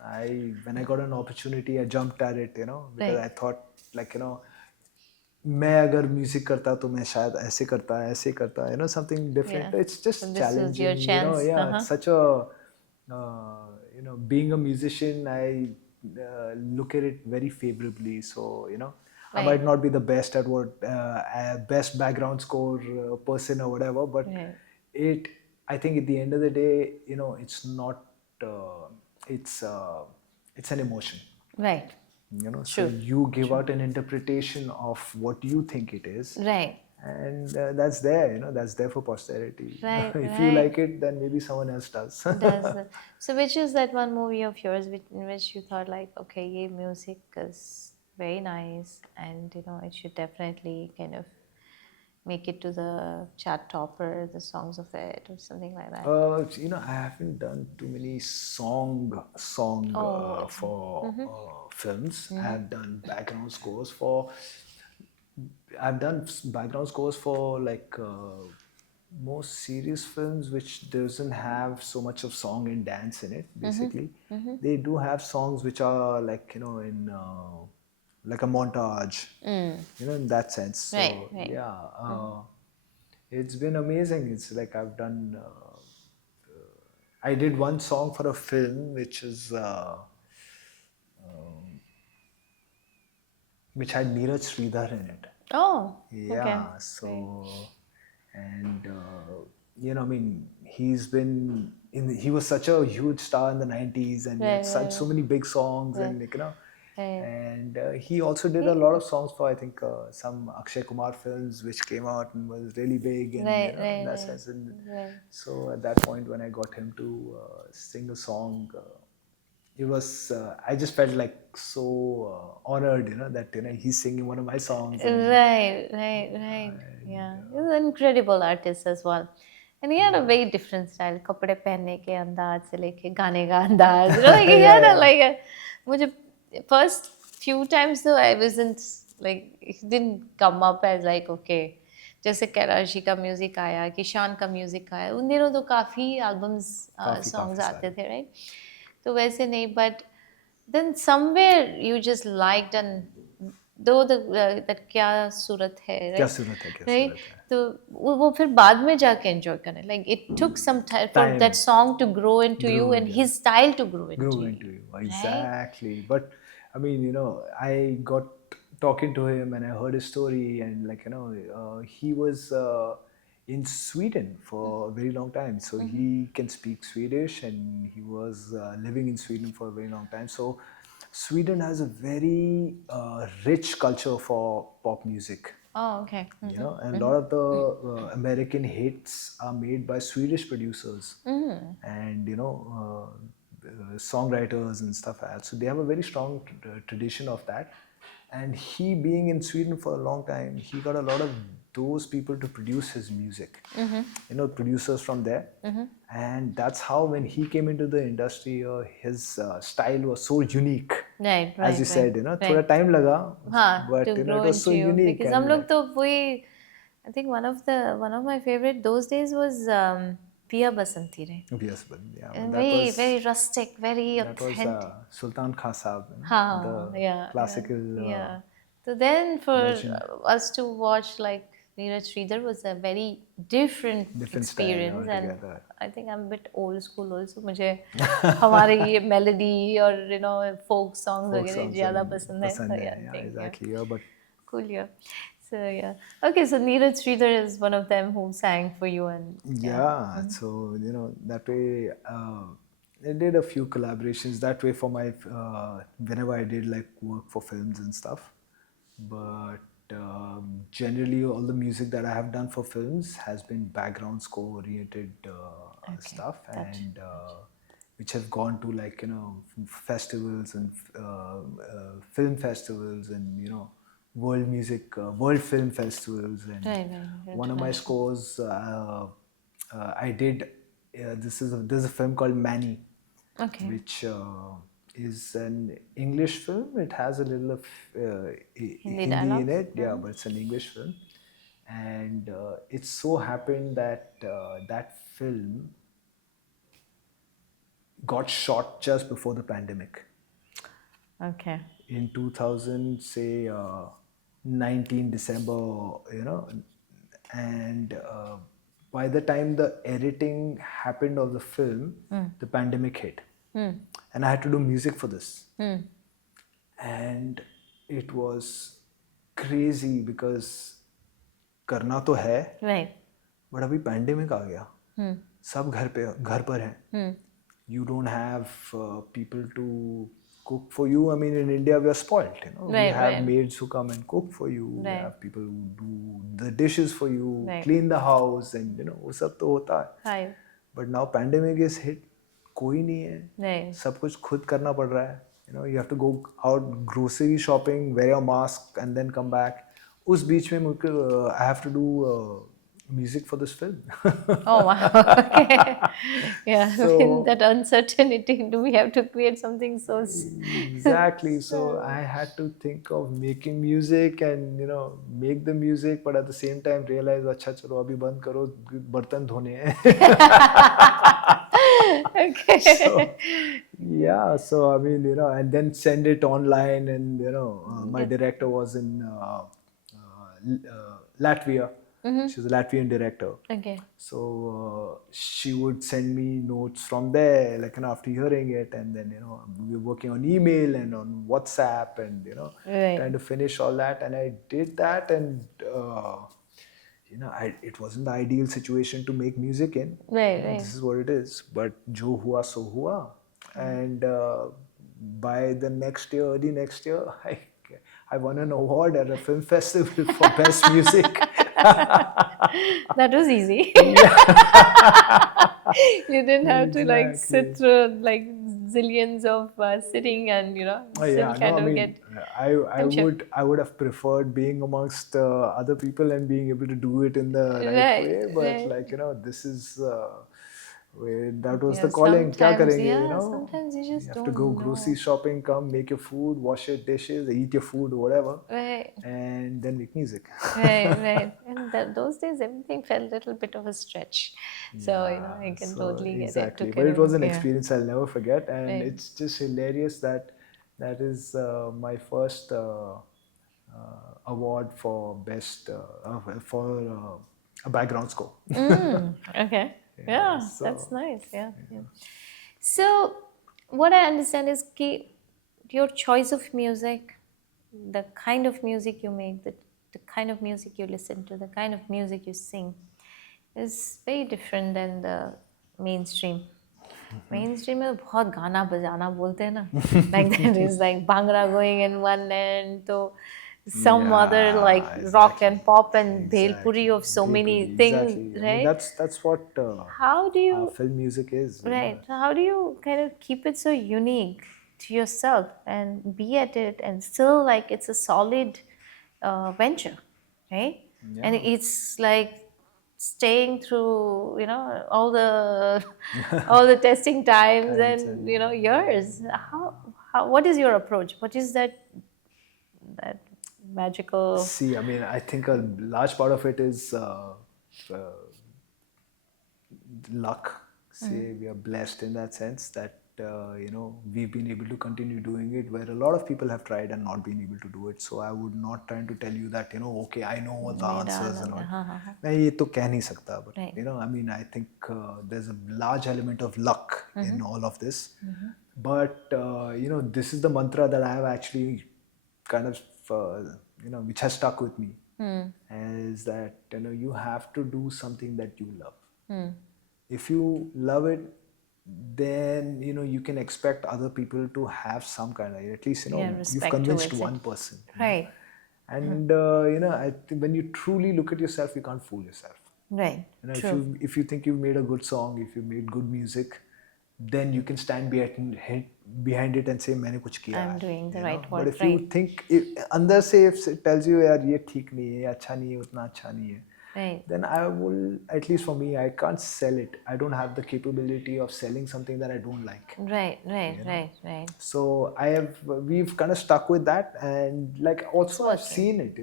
I when I got an opportunity, I jumped at it, because Right. I thought, like, मैं अगर music करता तो मैं शायद ऐसे करता something Yeah. Different it's So just this was your challenging chance. या Uh-huh. It's such a being a musician, I look at it very favorably. So I might Right. not be the best at what best background score person or whatever, but Right. it I think at the end of the day, it's not it's it's an emotion, Right. so True. you give out an interpretation of what you think it is, Right. and that's there, that's there for posterity. Right. If you Right. like it, then maybe someone else does. Does so? Which is that one movie of yours in which you thought like, okay, yeah, music is very nice, and it should definitely kind of make it to the chart topper, the songs of it, or something like that. I haven't done too many song Oh, okay. for films. I have done background scores for. I've done background scores for like most serious films, which doesn't have so much of song and dance in it. Basically, they do have songs which are like in like a montage, in that sense. Right. So Right. yeah, it's been amazing. It's like I've done. I did one song for a film which had Neeraj Shridhar in it. Oh. Okay. Yeah, Right. so and I mean, he was such a huge star in the 90s, and he Right. had such Right. so many big songs, Right. and Right. and he also did a lot of songs for, I think, some Akshay Kumar films which came out and was really big, and Right. in Right. that Right. sense. And Right. so at that point, when I got him to sing a song, it was I just felt like so honored, that he's singing one of my songs, and Right, right, right. Yeah, he's an incredible artist as well. And he had a very different style. कपड़े पहनने के अंदाज से लेके गाने का अंदाज. Like he yeah, had a yeah. like a मुझे first few times though I wasn't like it didn't come up as like okay जैसे कैलाशी का म्यूजिक आया कि शान का म्यूजिक आया उन दिनों तो काफी एल्बम्स काफी सॉन्ग्स काफी आते सारे थे राइट तो वैसे नहीं but then somewhere you just liked and though the that क्या सूरत है क्या right सूरत है, क्या right सूरत है. तो वो फिर बाद में जाके enjoy करने like it took some time for that Time song to grow into you grew, and yeah, his style to grow into grew into you you, right exactly. But I mean, I got talking to him, and I heard his story, and like he was in Sweden for a very long time, so he can speak Swedish, and he was living in Sweden for a very long time. So Sweden has a very rich culture for pop music. oh okay And a lot of the American hits are made by Swedish producers, and songwriters and stuff like that. So they have a very strong tradition of that. And he being in Sweden for a long time, he got a lot of those people to produce his music. Producers from there. And that's how when he came into the industry, his style was so unique. right As you right said, right थोड़ा right time लगा, हाँ but to it grow was so into you unique. because हम And लोग तो वही I think one of my favorite those days was Pia Basanti right yes, but yeah, but and that very was very rustic very that was authentic Sultan Khan Sahab, हाँ the yeah classical yeah so then for legend. us to watch like Neeraj Sridhar was a very different Different style experience and altogether. I think I'm a bit old school also मुझे हमारे ये melody और folk songs Folk वगैरह songs ज़्यादा and पसंद है so पसंद yeah है, I yeah, think yeah exactly. Yeah, but cool yeah So yeah. Okay, so Neeraj Sridhar is one of them who sang for you, and yeah. Yeah, so that way I did a few collaborations that way for my whenever I did like work for films and stuff. But generally, all the music that I have done for films has been background score oriented Okay, stuff, gotcha. and which have gone to like festivals and film festivals and world music, world film festivals, and Right, one of my international. scores I did. There's a film called Manny, Okay. which is an English film. It has a little of Hindi Hindi in dialogues. it, yeah, but it's an English film. And it so happened that that film got shot just before the pandemic Okay. in 2000, say 19 December, and by the time the editing happened of the film, the pandemic hit, and I had to do music for this, and it was crazy because करना तो है, Right. But अभी pandemic आ गया, सब घर पर हैं, you don't have people to cook for you. I mean, in India we are spoilt, we Right, have right. maids who come and cook for you, we Right. have people who do the dishes for you, Right. clean the house, and वो सब तो होता है. Hi. But now pandemic is hit, कोई नहीं है, Right. सब कुछ खुद करना पड़ रहा है. You have to go out grocery shopping, wear your mask, and then come back. उस बीच में मुझे I have to do music for this film. Oh wow. Okay. Yeah. So In that uncertainty, do we have to create something so? exactly. So I had to think of making music and make the music, but at the same time realize अच्छा चलो अभी बंद करो बर्तन धोने हैं. Okay. So yeah, so I mean and then send it online, and my Good. director was in Latvia. She's a Latvian director. Okay. So she would send me notes from there, like after hearing it, and then we were working on email and on WhatsApp, and Right. trying to finish all that, and I did that, and it wasn't the ideal situation to make music in. Right, right. This is what it is, but jo hua so hua, and by the next year, early next year, I won an award at a film festival for best music. That was easy. You didn't have to like sit Exactly. through like zillions of sitting and still Yeah, no, kind I of mean, get. I I'm sure. would have preferred being amongst other people and being able to do it in the right Right, way, but right. like this is that was Yeah, the calling. क्या sometimes, करेंगे, yeah, sometimes you you just have to don't go know. grocery shopping, come make your food, wash your dishes, eat your food, whatever, Right, and then make music. right. And those days, everything felt a little bit of a stretch. So, I can So totally get it. To exactly, but kind it was of, an yeah. experience I'll never forget, and Right. it's just hilarious that that is my first award for best for a background score. Okay. Yeah, so- that's nice. Yeah, yeah. So, what I understand is your choice of music, the kind of music you make, the kind of music you listen to, the kind of music you sing is very different than the mainstream. Mainstream में तो बहुत गाना बजाना बोलते हैं ना. Like there is like bhangra going in one end, तो some other like rock and pop and bhelpuri of so many things, Exactly. right? I mean, that's what How do you, film music is. right? So how do you kind of keep it so unique to yourself and be at it and still like it's a solid venture, right? And it's like staying through all the testing times and years. How what is your approach? What is that magical? See, I mean, I think a large part of it is luck. Say we are blessed in that sense that we've been able to continue doing it, where a lot of people have tried and not been able to do it. So I would not try to tell you that okay, I know all the answers and all. मैं ये तो कह नहीं सकता, but Right. I mean, I think there's a large element of luck in all of this. But this is the mantra that I have actually kind of which has stuck with me. is that you have to do something that you love. If you love it, then you can expect other people to have some kind of, at least Yeah, you've respect convinced towards it. one person, Right. and I think when you truly look at yourself, you can't fool yourself. Right. If True. you think you've made a good song, if you made good music, then you can stand behind it and say मैंने कुछ किया I'm है, doing the right but work. if you Right. think अंदर से if it tells you यार ये ठीक नहीं है, ये अच्छा नहीं है, उतना अच्छा नहीं है, Right. then I will, at least for me, I can't sell it. I don't have the capability of selling something that I don't like. Right. Right. Right. So we've kind of stuck with that, and like also I've working. seen it,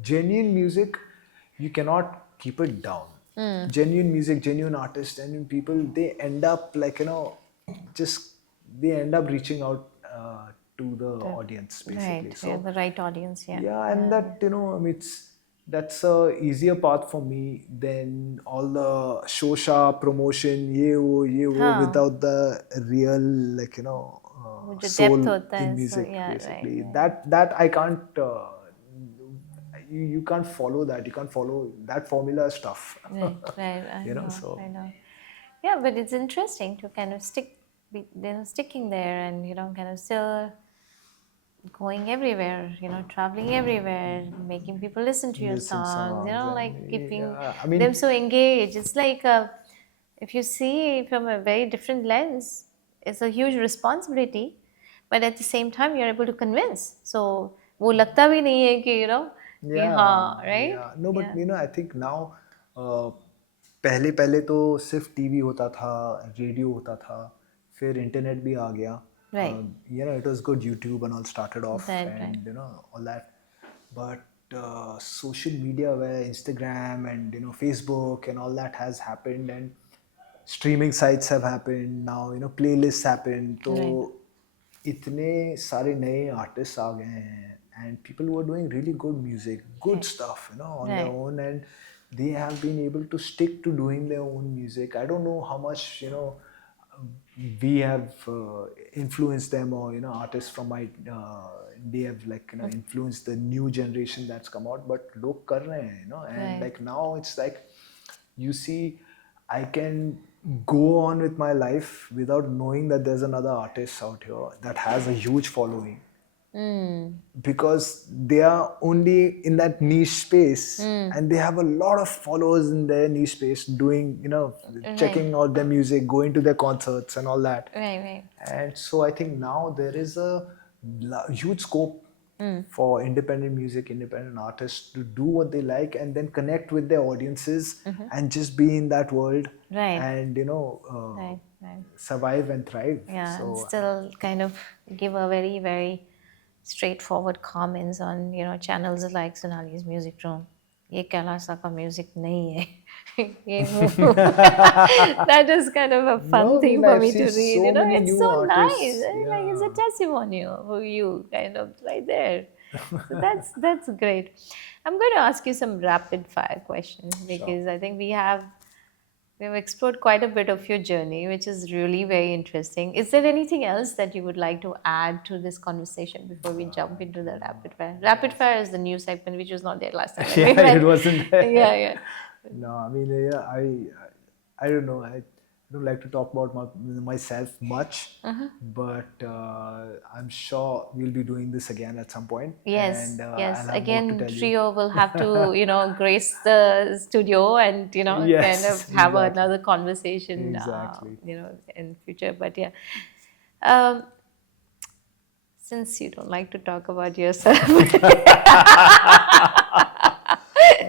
genuine music, you cannot keep it down. Genuine music, genuine artists, genuine people, they end up like, just they end up reaching out to the audience basically. Right. So Yeah, the right audience. Yeah. yeah, and that I mean, that's a easier path for me than all the shosha promotion, ye wo, without the real, like वो जो soul depth होता in है, so music yeah, basically. right. That I can't. You can't follow that. You can't follow that formula stuff. Right. I know. So I know. Yeah, but it's interesting to kind of sticking there, and kind of still going everywhere, traveling everywhere, making people listen to your listen songs, songs like and keeping yeah, I mean, them so engaged. It's like if you see from a very different lens, it's a huge responsibility, but at the same time, you're able to convince. So वो लगता भी नहीं है कि कि हाँ, right? yeah. No, but Yeah. I think now, पहले पहले तो सिर्फ टीवी होता था, रेडियो होता था, फिर इंटरनेट भी आ गया. Right. It was good. YouTube and all started off, Right. and all that. But social media, where Instagram and Facebook and all that has happened, and streaming sites have happened now. Playlists happen. तो Right. इतने सारे नए artists आ गए हैं, and people who are doing really good music, good stuff, on their Right. own, and they have been able to stick to doing their own music. I don't know how much we have influenced them, or artists from my they have like influenced the new generation that's come out, but log kar rahe hain, and Right. like now it's like you see I can go on with my life without knowing that there's another artist out here that has a huge following, because they are only in that niche space, and they have a lot of followers in their niche space doing checking out their music, going to their concerts and all that. Right. And so I think now there is a huge scope for independent music, independent artists to do what they like and then connect with their audiences and just be in that world. Right. And Right. survive and thrive. Yeah, So and still kind of give a very, very straightforward comments on channels like Sonali's Music Room. ये कैलासा का music नहीं है. ये वो. That is kind of a fun No, I thing mean, for I've me seen to read. so many It's new so artists. nice. Like it's a Yeah. testimonial for you, kind of right there. So that's great. I'm going to ask you some rapid fire questions because I think we've explored quite a bit of your journey, which is really very interesting. Is there anything else that you would like to add to this conversation before we jump into the rapid fire? Rapid fire is the new segment, which was not there last time. Yeah, it wasn't there. Yeah. No, I mean, I don't know. I don't like to talk about myself much, but I'm sure we'll be doing this again at some point. Yes, and, yes. I'll have more to Again, tell you. trio will have to, grace the studio and Yes, kind of have exactly. another conversation, Exactly. in future. But yeah, since you don't like to talk about yourself,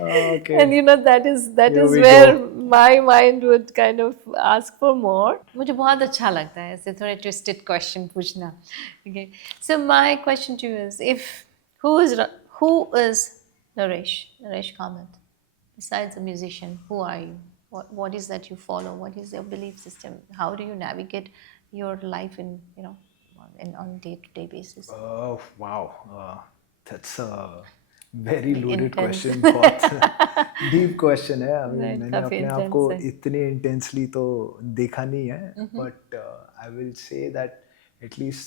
Okay. and that is Here we where go. my mind would kind of ask for more. मुझे बहुत अच्छा लगता है ऐसे थोड़े twisted question पूछना. Okay, so my question to you is, who is Naresh Kamath? Besides a musician, who are you? What is that you follow? What is your belief system? How do you navigate your life in on day-to-day basis? Oh, wow. That's a very loaded Intense. question. बहुत deep question है. I mean, Right, मैंने काफी अपने आप intense को है. इतने intensely तो देखा नहीं है. But I will say that at least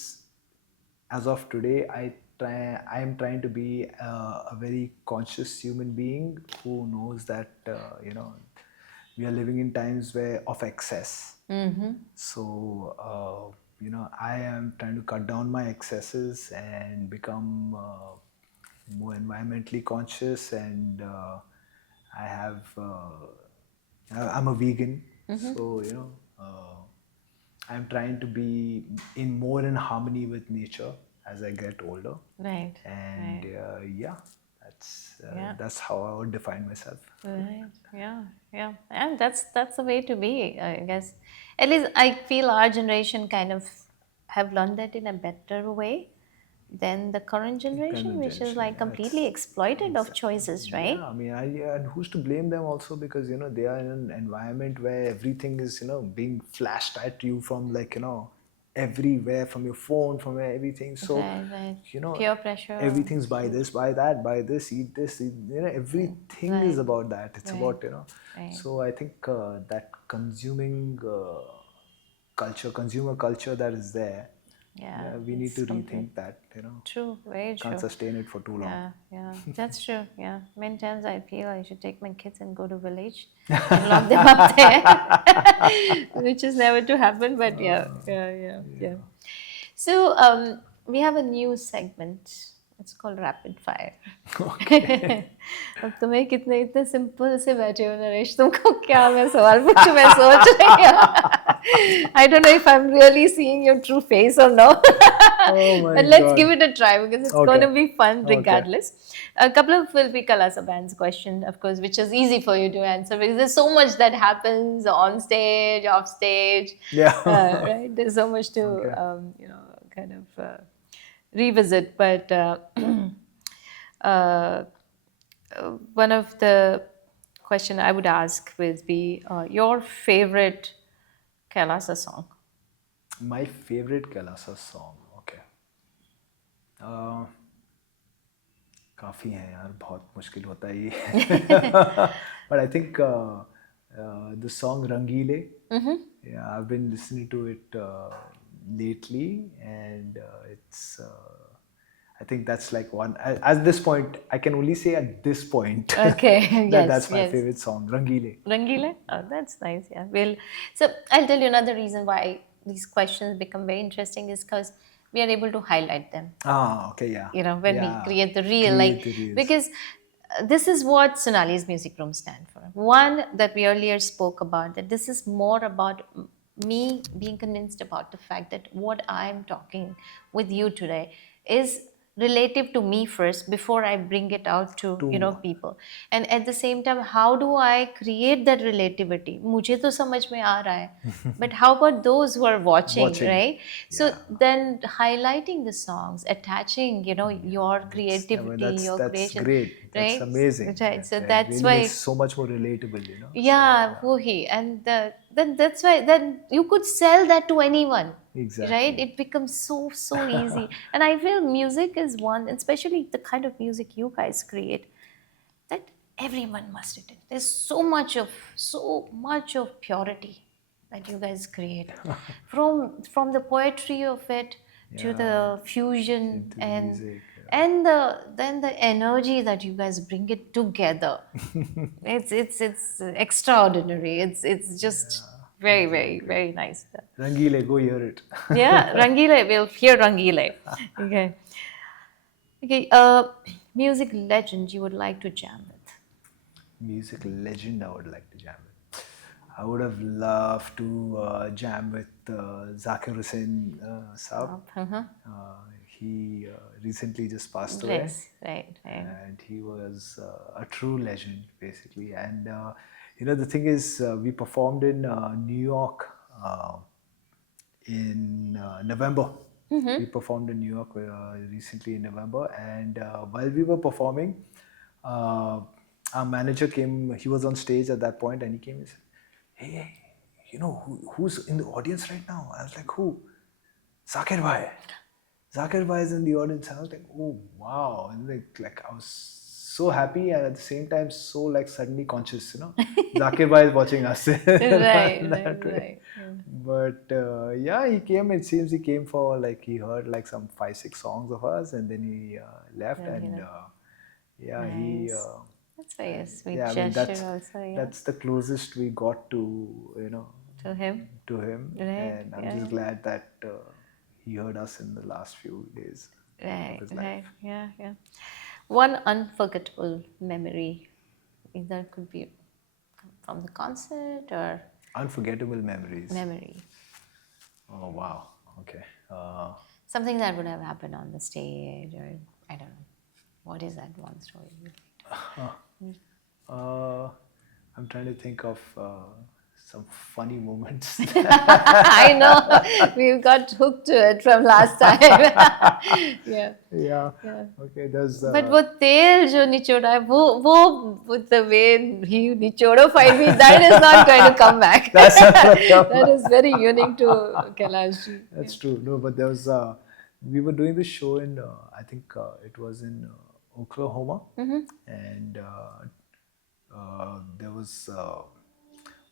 as of today, I I am trying to be a very conscious human being who knows that we are living in times where of excess. So I am trying to cut down my excesses and become more environmentally conscious, and I have I'm a vegan, so I'm trying to be more in harmony with nature as I get older. Right. And Right. yeah, Yeah. that's how I would define myself. Right. Yeah. Yeah. And that's the way to be, I guess. At least I feel our generation kind of have learned that in a better way than the current generation, Current which is generation, like yeah, completely exploited of exactly. choices, Yeah, right? I mean, and who's to blame them also, because they are in an environment where everything is being flashed at you from everywhere, from your phone, from everything. So Right. Right. you know Peer pressure. everything's buy this, buy that, buy this, eat this, everything is Right. about that. It's Right. about Right. so I think that consuming consumer culture that is there, Yeah. yeah, we need It's to complete. rethink that. True. Very Can't true. sustain it for too long. Yeah, yeah, that's true. Yeah, many times I feel I should take my kids and go to village and lock them up there, which is never to happen. But yeah, yeah, yeah, yeah. So we have a new segment. It's called Rapid Fire. अब तुम्हें कितने इतने simple से बैठे हो नरेश, तुमको क्या मैं सवाल पूछूं, मैं सोच रही हूँ. I don't know if I'm really seeing your true face or no. Oh my But let's God. give it a try because it's going Okay. to be fun Okay. regardless. A couple of will be Kailasa band's question, of course, which is easy for you to answer because there's so much that happens on stage, off stage. Yeah. Right? There's so much to, Okay. kind of revisit. But uh, one of the question I would ask would be your favorite Kailasa song. My favorite Kailasa song. Okay. काफ़ी हैं यार, बहुत मुश्किल होता है ये. But I think the song Rangile. Yeah, I've been listening to it lately, and it's. I think that's like one. At this point, I can only say at this point Okay, that yes, that's my yes. favorite song, Rangile. Rangile? Oh, that's nice. Yeah. Well, so I'll tell you another reason why these questions become very interesting is because we are able to highlight them. Ah, okay, yeah. When we Yeah. create the reel, Create the reels. because this is what Sonali's music room stand for. One that we earlier spoke about, that this is more about me being convinced about the fact that what I'm talking with you today is relative to me first before I bring it out to people. And at the same time, how do I create that relativity? मुझे तो समझ में आ रहा है, but how about those who are watching, right? So then highlighting the songs, attaching your creativity, your that's creation, great. That's right? amazing. Right. So That that's really why. makes so much more relatable, Yeah, wohi. And then that's why then you could sell that to anyone. Exactly. Right? It becomes so easy. And I feel music is one, especially the kind of music you guys create, that everyone must attend. There's so much of purity that you guys create. From the poetry of it to the fusion Into the and music, and then the energy that you guys bring it together. It's extraordinary. It's just very, very, very nice. Rangile, go hear it. Yeah, Rangile, we'll hear Rangile. Okay. Okay, music legend you would like to jam with? Music legend I would like to jam with. I would have loved to jam with Zakir Hussain Saab. He recently just passed away. Yes, right. And he was a true legend, basically. And the thing is, we performed in New York in November. We performed in New York recently in November, and while we were performing, our manager came. He was on stage at that point, and he came and said, "Hey, who's in the audience right now?" I was like, "Who?" Zakir Bhai. Zakir Bhai is in the audience. I was like, "Oh wow!" And like I was so happy and at the same time so like suddenly conscious, Zakir Bhai is watching us Right, that right, way. right. Yeah. But yeah, he came. It seems he came for like he heard like some 5-6 songs of us, and then he left. Yeah, And yeah, he nice. That's very a sweet yeah. I mean gesture also, yeah, that's the closest we got to to him. to him, Right, and I'm yeah. just glad that he heard us in the last few days of Right, his right, life. yeah, yeah. One unforgettable memory. Either could be from the concert or Unforgettable memories. memory. Oh wow. Okay. Something that would have happened on the stage, or I don't know. What is that one story? Uh, I'm trying to think of some funny moments. I know we've got hooked to it from last time. Yeah, Yeah. yeah. Okay. There's. But वो तेल जो निचोड़ा है वो with the way he nichodo fight me, that is not going to come back. That's not gonna come That is very unique to Kailash ji. That's true. No, but there was. We were doing this show in. I think it was in Oklahoma, and there was.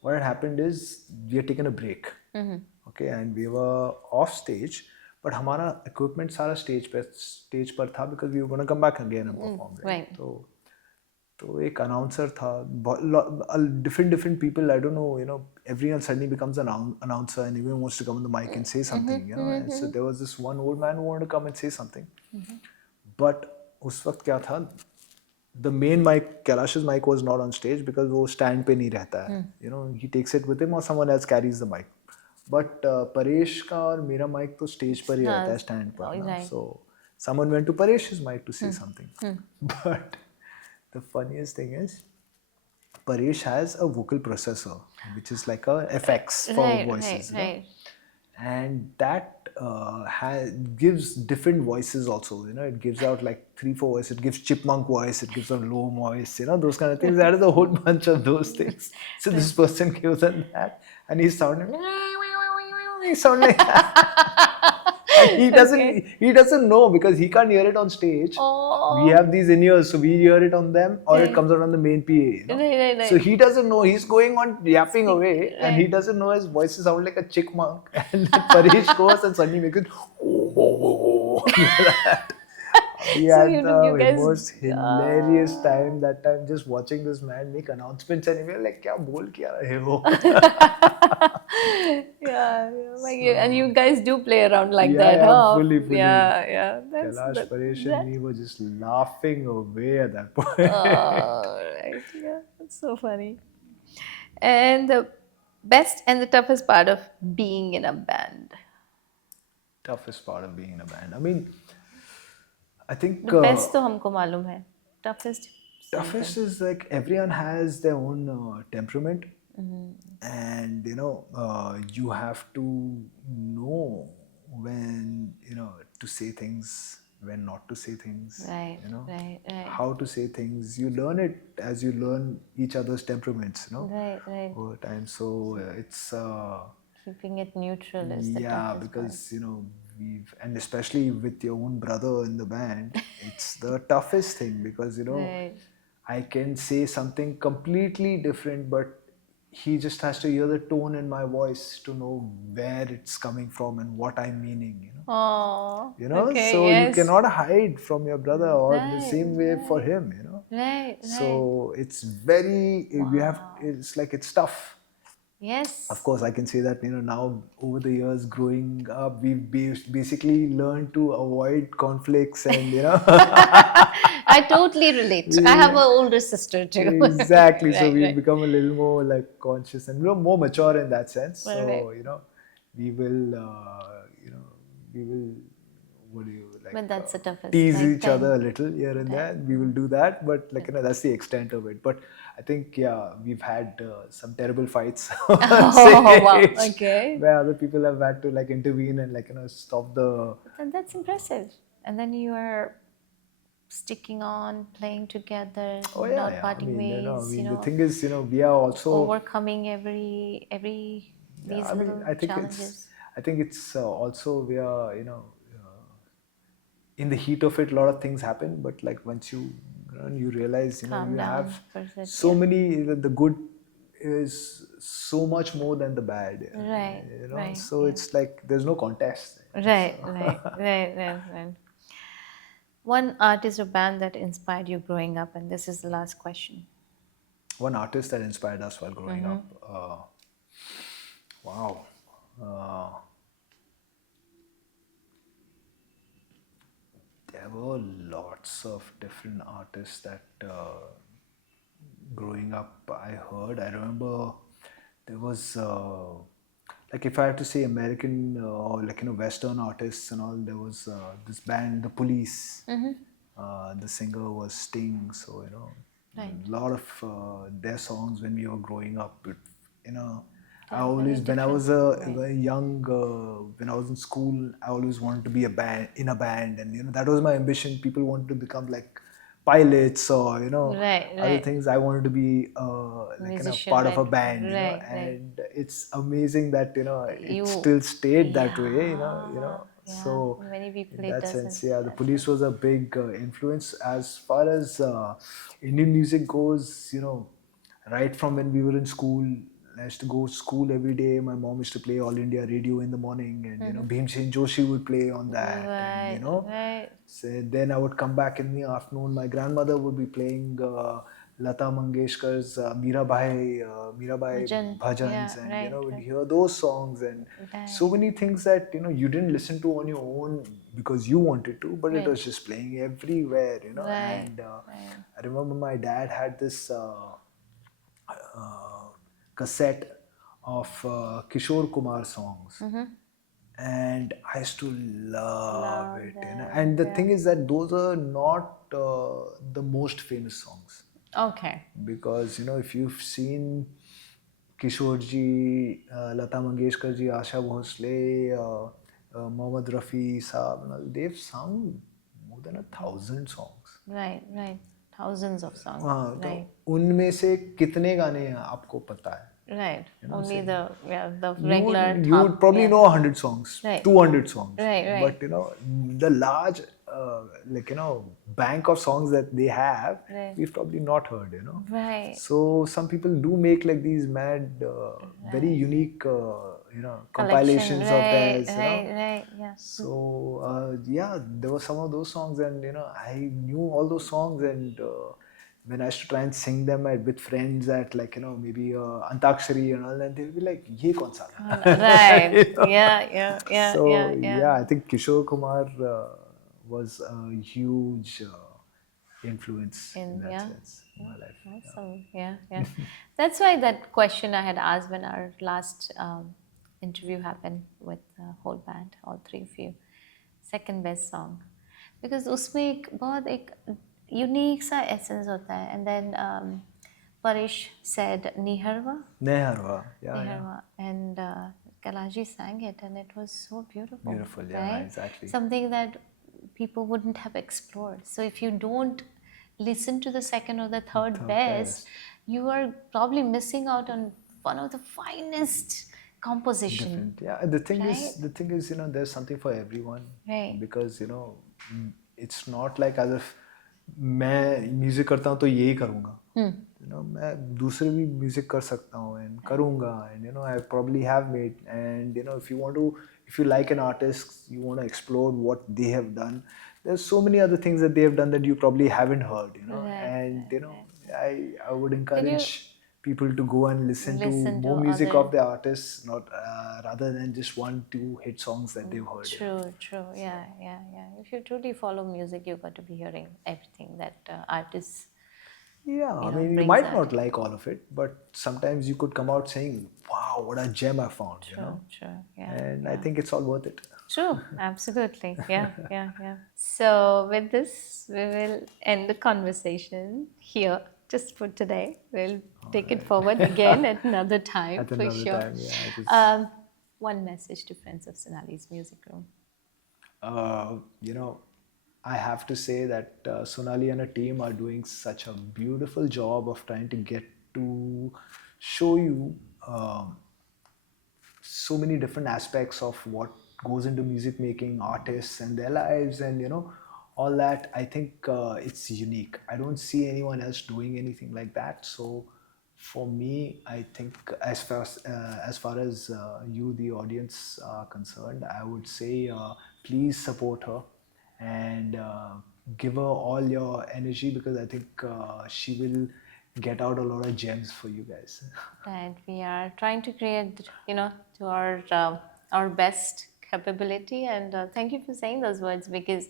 What had happened is we had taken a break. Okay, and we were off stage, but हमारा equipment सारा stage पर था because we were gonna come back again and perform. Right. तो एक announcer था, different people, I don't know, everyone suddenly becomes an announcer and everyone wants to come on the mic and say something, and so there was this one old man who wanted to come and say something, but उस वक्त क्या था, the main mic, Kailash's mic was not on stage because वो stand पे नहीं रहता है, he takes it with him or someone else carries the mic, but Paresh का और मेरा mic तो stage पर ही रहता है, stand पर ना, so someone went to Paresh's mic to say something, but the funniest thing is, Paresh has a vocal processor, which is like a FX for voices. Right. And that gives different voices also. It gives out like 3-4 voices. It gives chipmunk voice. It gives a low voice. Those kind of things. That is a whole bunch of those things. So this person gives us that, and he's sounding. He sounds like he doesn't know because he can't hear it on stage. We have these in-ears, so we hear it on them, or it comes out on the main PA. Right. So he doesn't know, he's going on yapping away, and he doesn't know his voice sounds like a chickmunk, and then Paresh goes and suddenly makes it we So had you the guys- most hilarious time that time just watching this man make announcements, and we were like, क्या बोल क्या रहे हो? Yeah, and you guys do play around like that, Yeah, huh? fully. Yeah. Kailash, Paresh and me were just laughing away at that point. Right, yeah, that's so funny. And the best and the toughest part of being in a band. Toughest part of being in a band. I mean, I think The best तो हमको मालूम है. Toughest. toughest is like everyone has their own temperament, and you have to know when to say things, when not to say things. Right. How to say things. You learn it as you learn each other's temperaments. Right. Over time. So it's Keeping it neutral is the yeah, toughest because and especially with your own brother in the band, it's the toughest thing because Right. I can say something completely different, but he just has to hear the tone in my voice to know where it's coming from and what I'm meaning. Oh. Okay, so yes. you cannot hide from your brother, or the same way for him. Right. So it's very it's like it's tough. Yes. Of course, I can say that now over the years growing up, we've basically learned to avoid conflicts and I totally relate. I have an older sister too. Exactly. So we've Right. become a little more like conscious and more mature in that sense. So Right. we will we will what do you like? But that's the toughest. Tease like, each other a little here and there. We will do that, but that's the extent of it. But I think we've had some terrible fights on wow. stage Okay. where other people have had to intervene and stop the. And that's impressive. And then you are sticking on, playing together, Oh not yeah. parting ways. The thing is, we are also overcoming every these little challenges. I think it's also we are in the heat of it, a lot of things happen. But once you And you realize, Calm you down have for a bit, so yeah. many, the good is so much more than the bad, Right, right, so yeah. it's like there's no contest. Right, So right. One artist or band that inspired you growing up, and this is the last question. one artist that inspired us while growing up, wow. Uh, there were lots of different artists that growing up I heard. I remember there was like, if I have to say American or like Western artists and all, there was this band, The Police. The singer was Sting, so Right. a lot of their songs when we were growing up. You know, I They're very always, when I different. was a Right. very young, when I was in school, I always wanted to be in a band, and that was my ambition. People wanted to become like pilots or Right, other right. things. I wanted to be like Musician, part of a right, band, right. and it's amazing that it You, still stayed that way, yeah, yeah. so Many people in it that sense, doesn't. yeah, the That's Police right. was a big influence as far as Indian music goes. Right from when we were in school, I used to go to school every day. My mom used to play All India Radio in the morning, and Bhimsen Joshi would play on that, and Right, right. so then I would come back in the afternoon. My grandmother would be playing Lata Mangeshkar's Mirabai Bhajan, yeah, bhajans, and right, we'd right. hear those songs, and so Right, many things that you didn't listen to on your own because you wanted to, but it right, was just playing everywhere, right, and right. I remember my dad had this cassette of Kishore Kumar songs, and I used to love Love it. that, And the yeah. thing is that those are not the most famous songs, Okay. because if you've seen Kishore ji, Lata Mangeshkar ji, Asha Bhosle, Mohammad Rafi Saab, and all, they've sung more than 1,000 songs. Right, right. Thousands of songs. हाँ, तो Right, उनमें से कितने गाने आपको पता है? right. Only Say, the you regular you would top. probably Yeah. know 100 songs, Right, 200 songs, right, right. but the large like bank of songs that they have, Right. we've probably not heard. Right. So some people do make like these mad, very unique, Collection. compilations of Right, theirs. right. Yeah. So yeah, there were some of those songs, and I knew all those songs, and when I used to try and sing them with friends at like maybe Antakshari and all, and they would be like, "Ye kaun sa gana?" Right. You know? So Yeah. yeah, I think Kishore Kumar was a huge influence in that Yeah. sense in my life. Awesome. Yeah. That's why that question I had asked when our last interview happened with the whole band, all three of you. Second best song. Because उसमें एक unique सा essence होता है. And then Paresh said Niharva. Neharva, yeah, Niharva. And Kailash sang it, and it was so beautiful. Beautiful, yeah, right? exactly. Something that people wouldn't have explored. So if you don't listen to the second or the third best, you are probably missing out on one of the finest composition. Different, yeah. The thing right? is, there's something for everyone, Right. because it's not like as if मैं music करता हूँ तो यही करूँगा. मैं दूसरे भी music कर सकता हूँ and करूँगा, and I probably have made, and if you like an artist, you want to explore what they have done. There's so many other things that they have done that you probably haven't heard, and I would encourage people to go and listen to more music of the artists, not rather than just 1-2 hit songs that they've heard. True. Yeah. If you truly follow music, you've got to be hearing everything that artists. Yeah, I mean, you might not like all of it, but sometimes you could come out saying, "Wow, what a gem I found!" True. Yeah. And I think it's all worth it. True, absolutely. Yeah. So with this, we will end the conversation here just for today. We'll take it forward again at another time At for another sure. time, yeah. One message to friends of Sonali's music room. I have to say that Sonali and her team are doing such a beautiful job of trying to get to show you so many different aspects of what goes into music making, artists and their lives, and all that. I think it's unique. I don't see anyone else doing anything like that. So for me, I think as far as you, the audience, are concerned, I would say please support her and give her all your energy, because I think she will get out a lot of gems for you guys. Right, we are trying to create, to our best capability, and thank you for saying those words, because,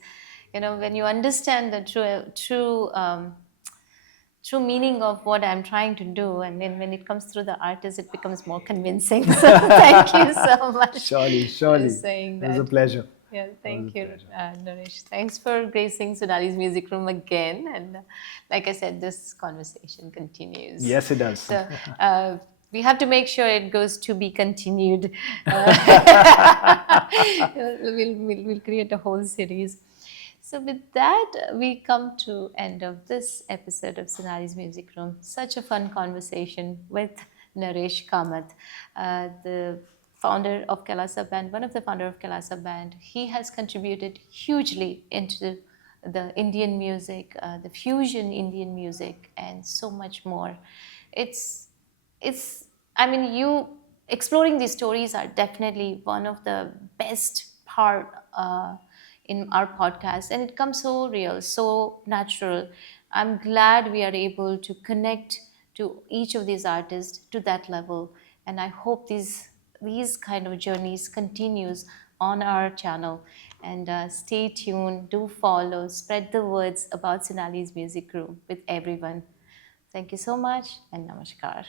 when you understand the true meaning of what I'm trying to do, and then when it comes through the artist, it becomes more convincing. So thank you so much Surely, for surely. saying It was a that. pleasure. Yeah, It was thank a you, pleasure. Naresh. Thanks for gracing Sonali's music room again. And like I said, this conversation continues. Yes, it does. So we have to make sure it goes to be continued. We'll create a whole series. So with that, we come to end of this episode of Sonali's Music Room. Such a fun conversation with Naresh Kamath, the founder of Kailasa Band, one of the founder of Kailasa Band. He has contributed hugely into the Indian music, the fusion Indian music, and so much more. It's it's I mean, you exploring these stories are definitely one of the best part in our podcast, and it comes so real, so natural. I'm glad we are able to connect to each of these artists to that level, and I hope these kind of journeys continues on our channel. And stay tuned, do follow, spread the words about Sonali's Music Room with everyone. Thank you so much, and namaskar.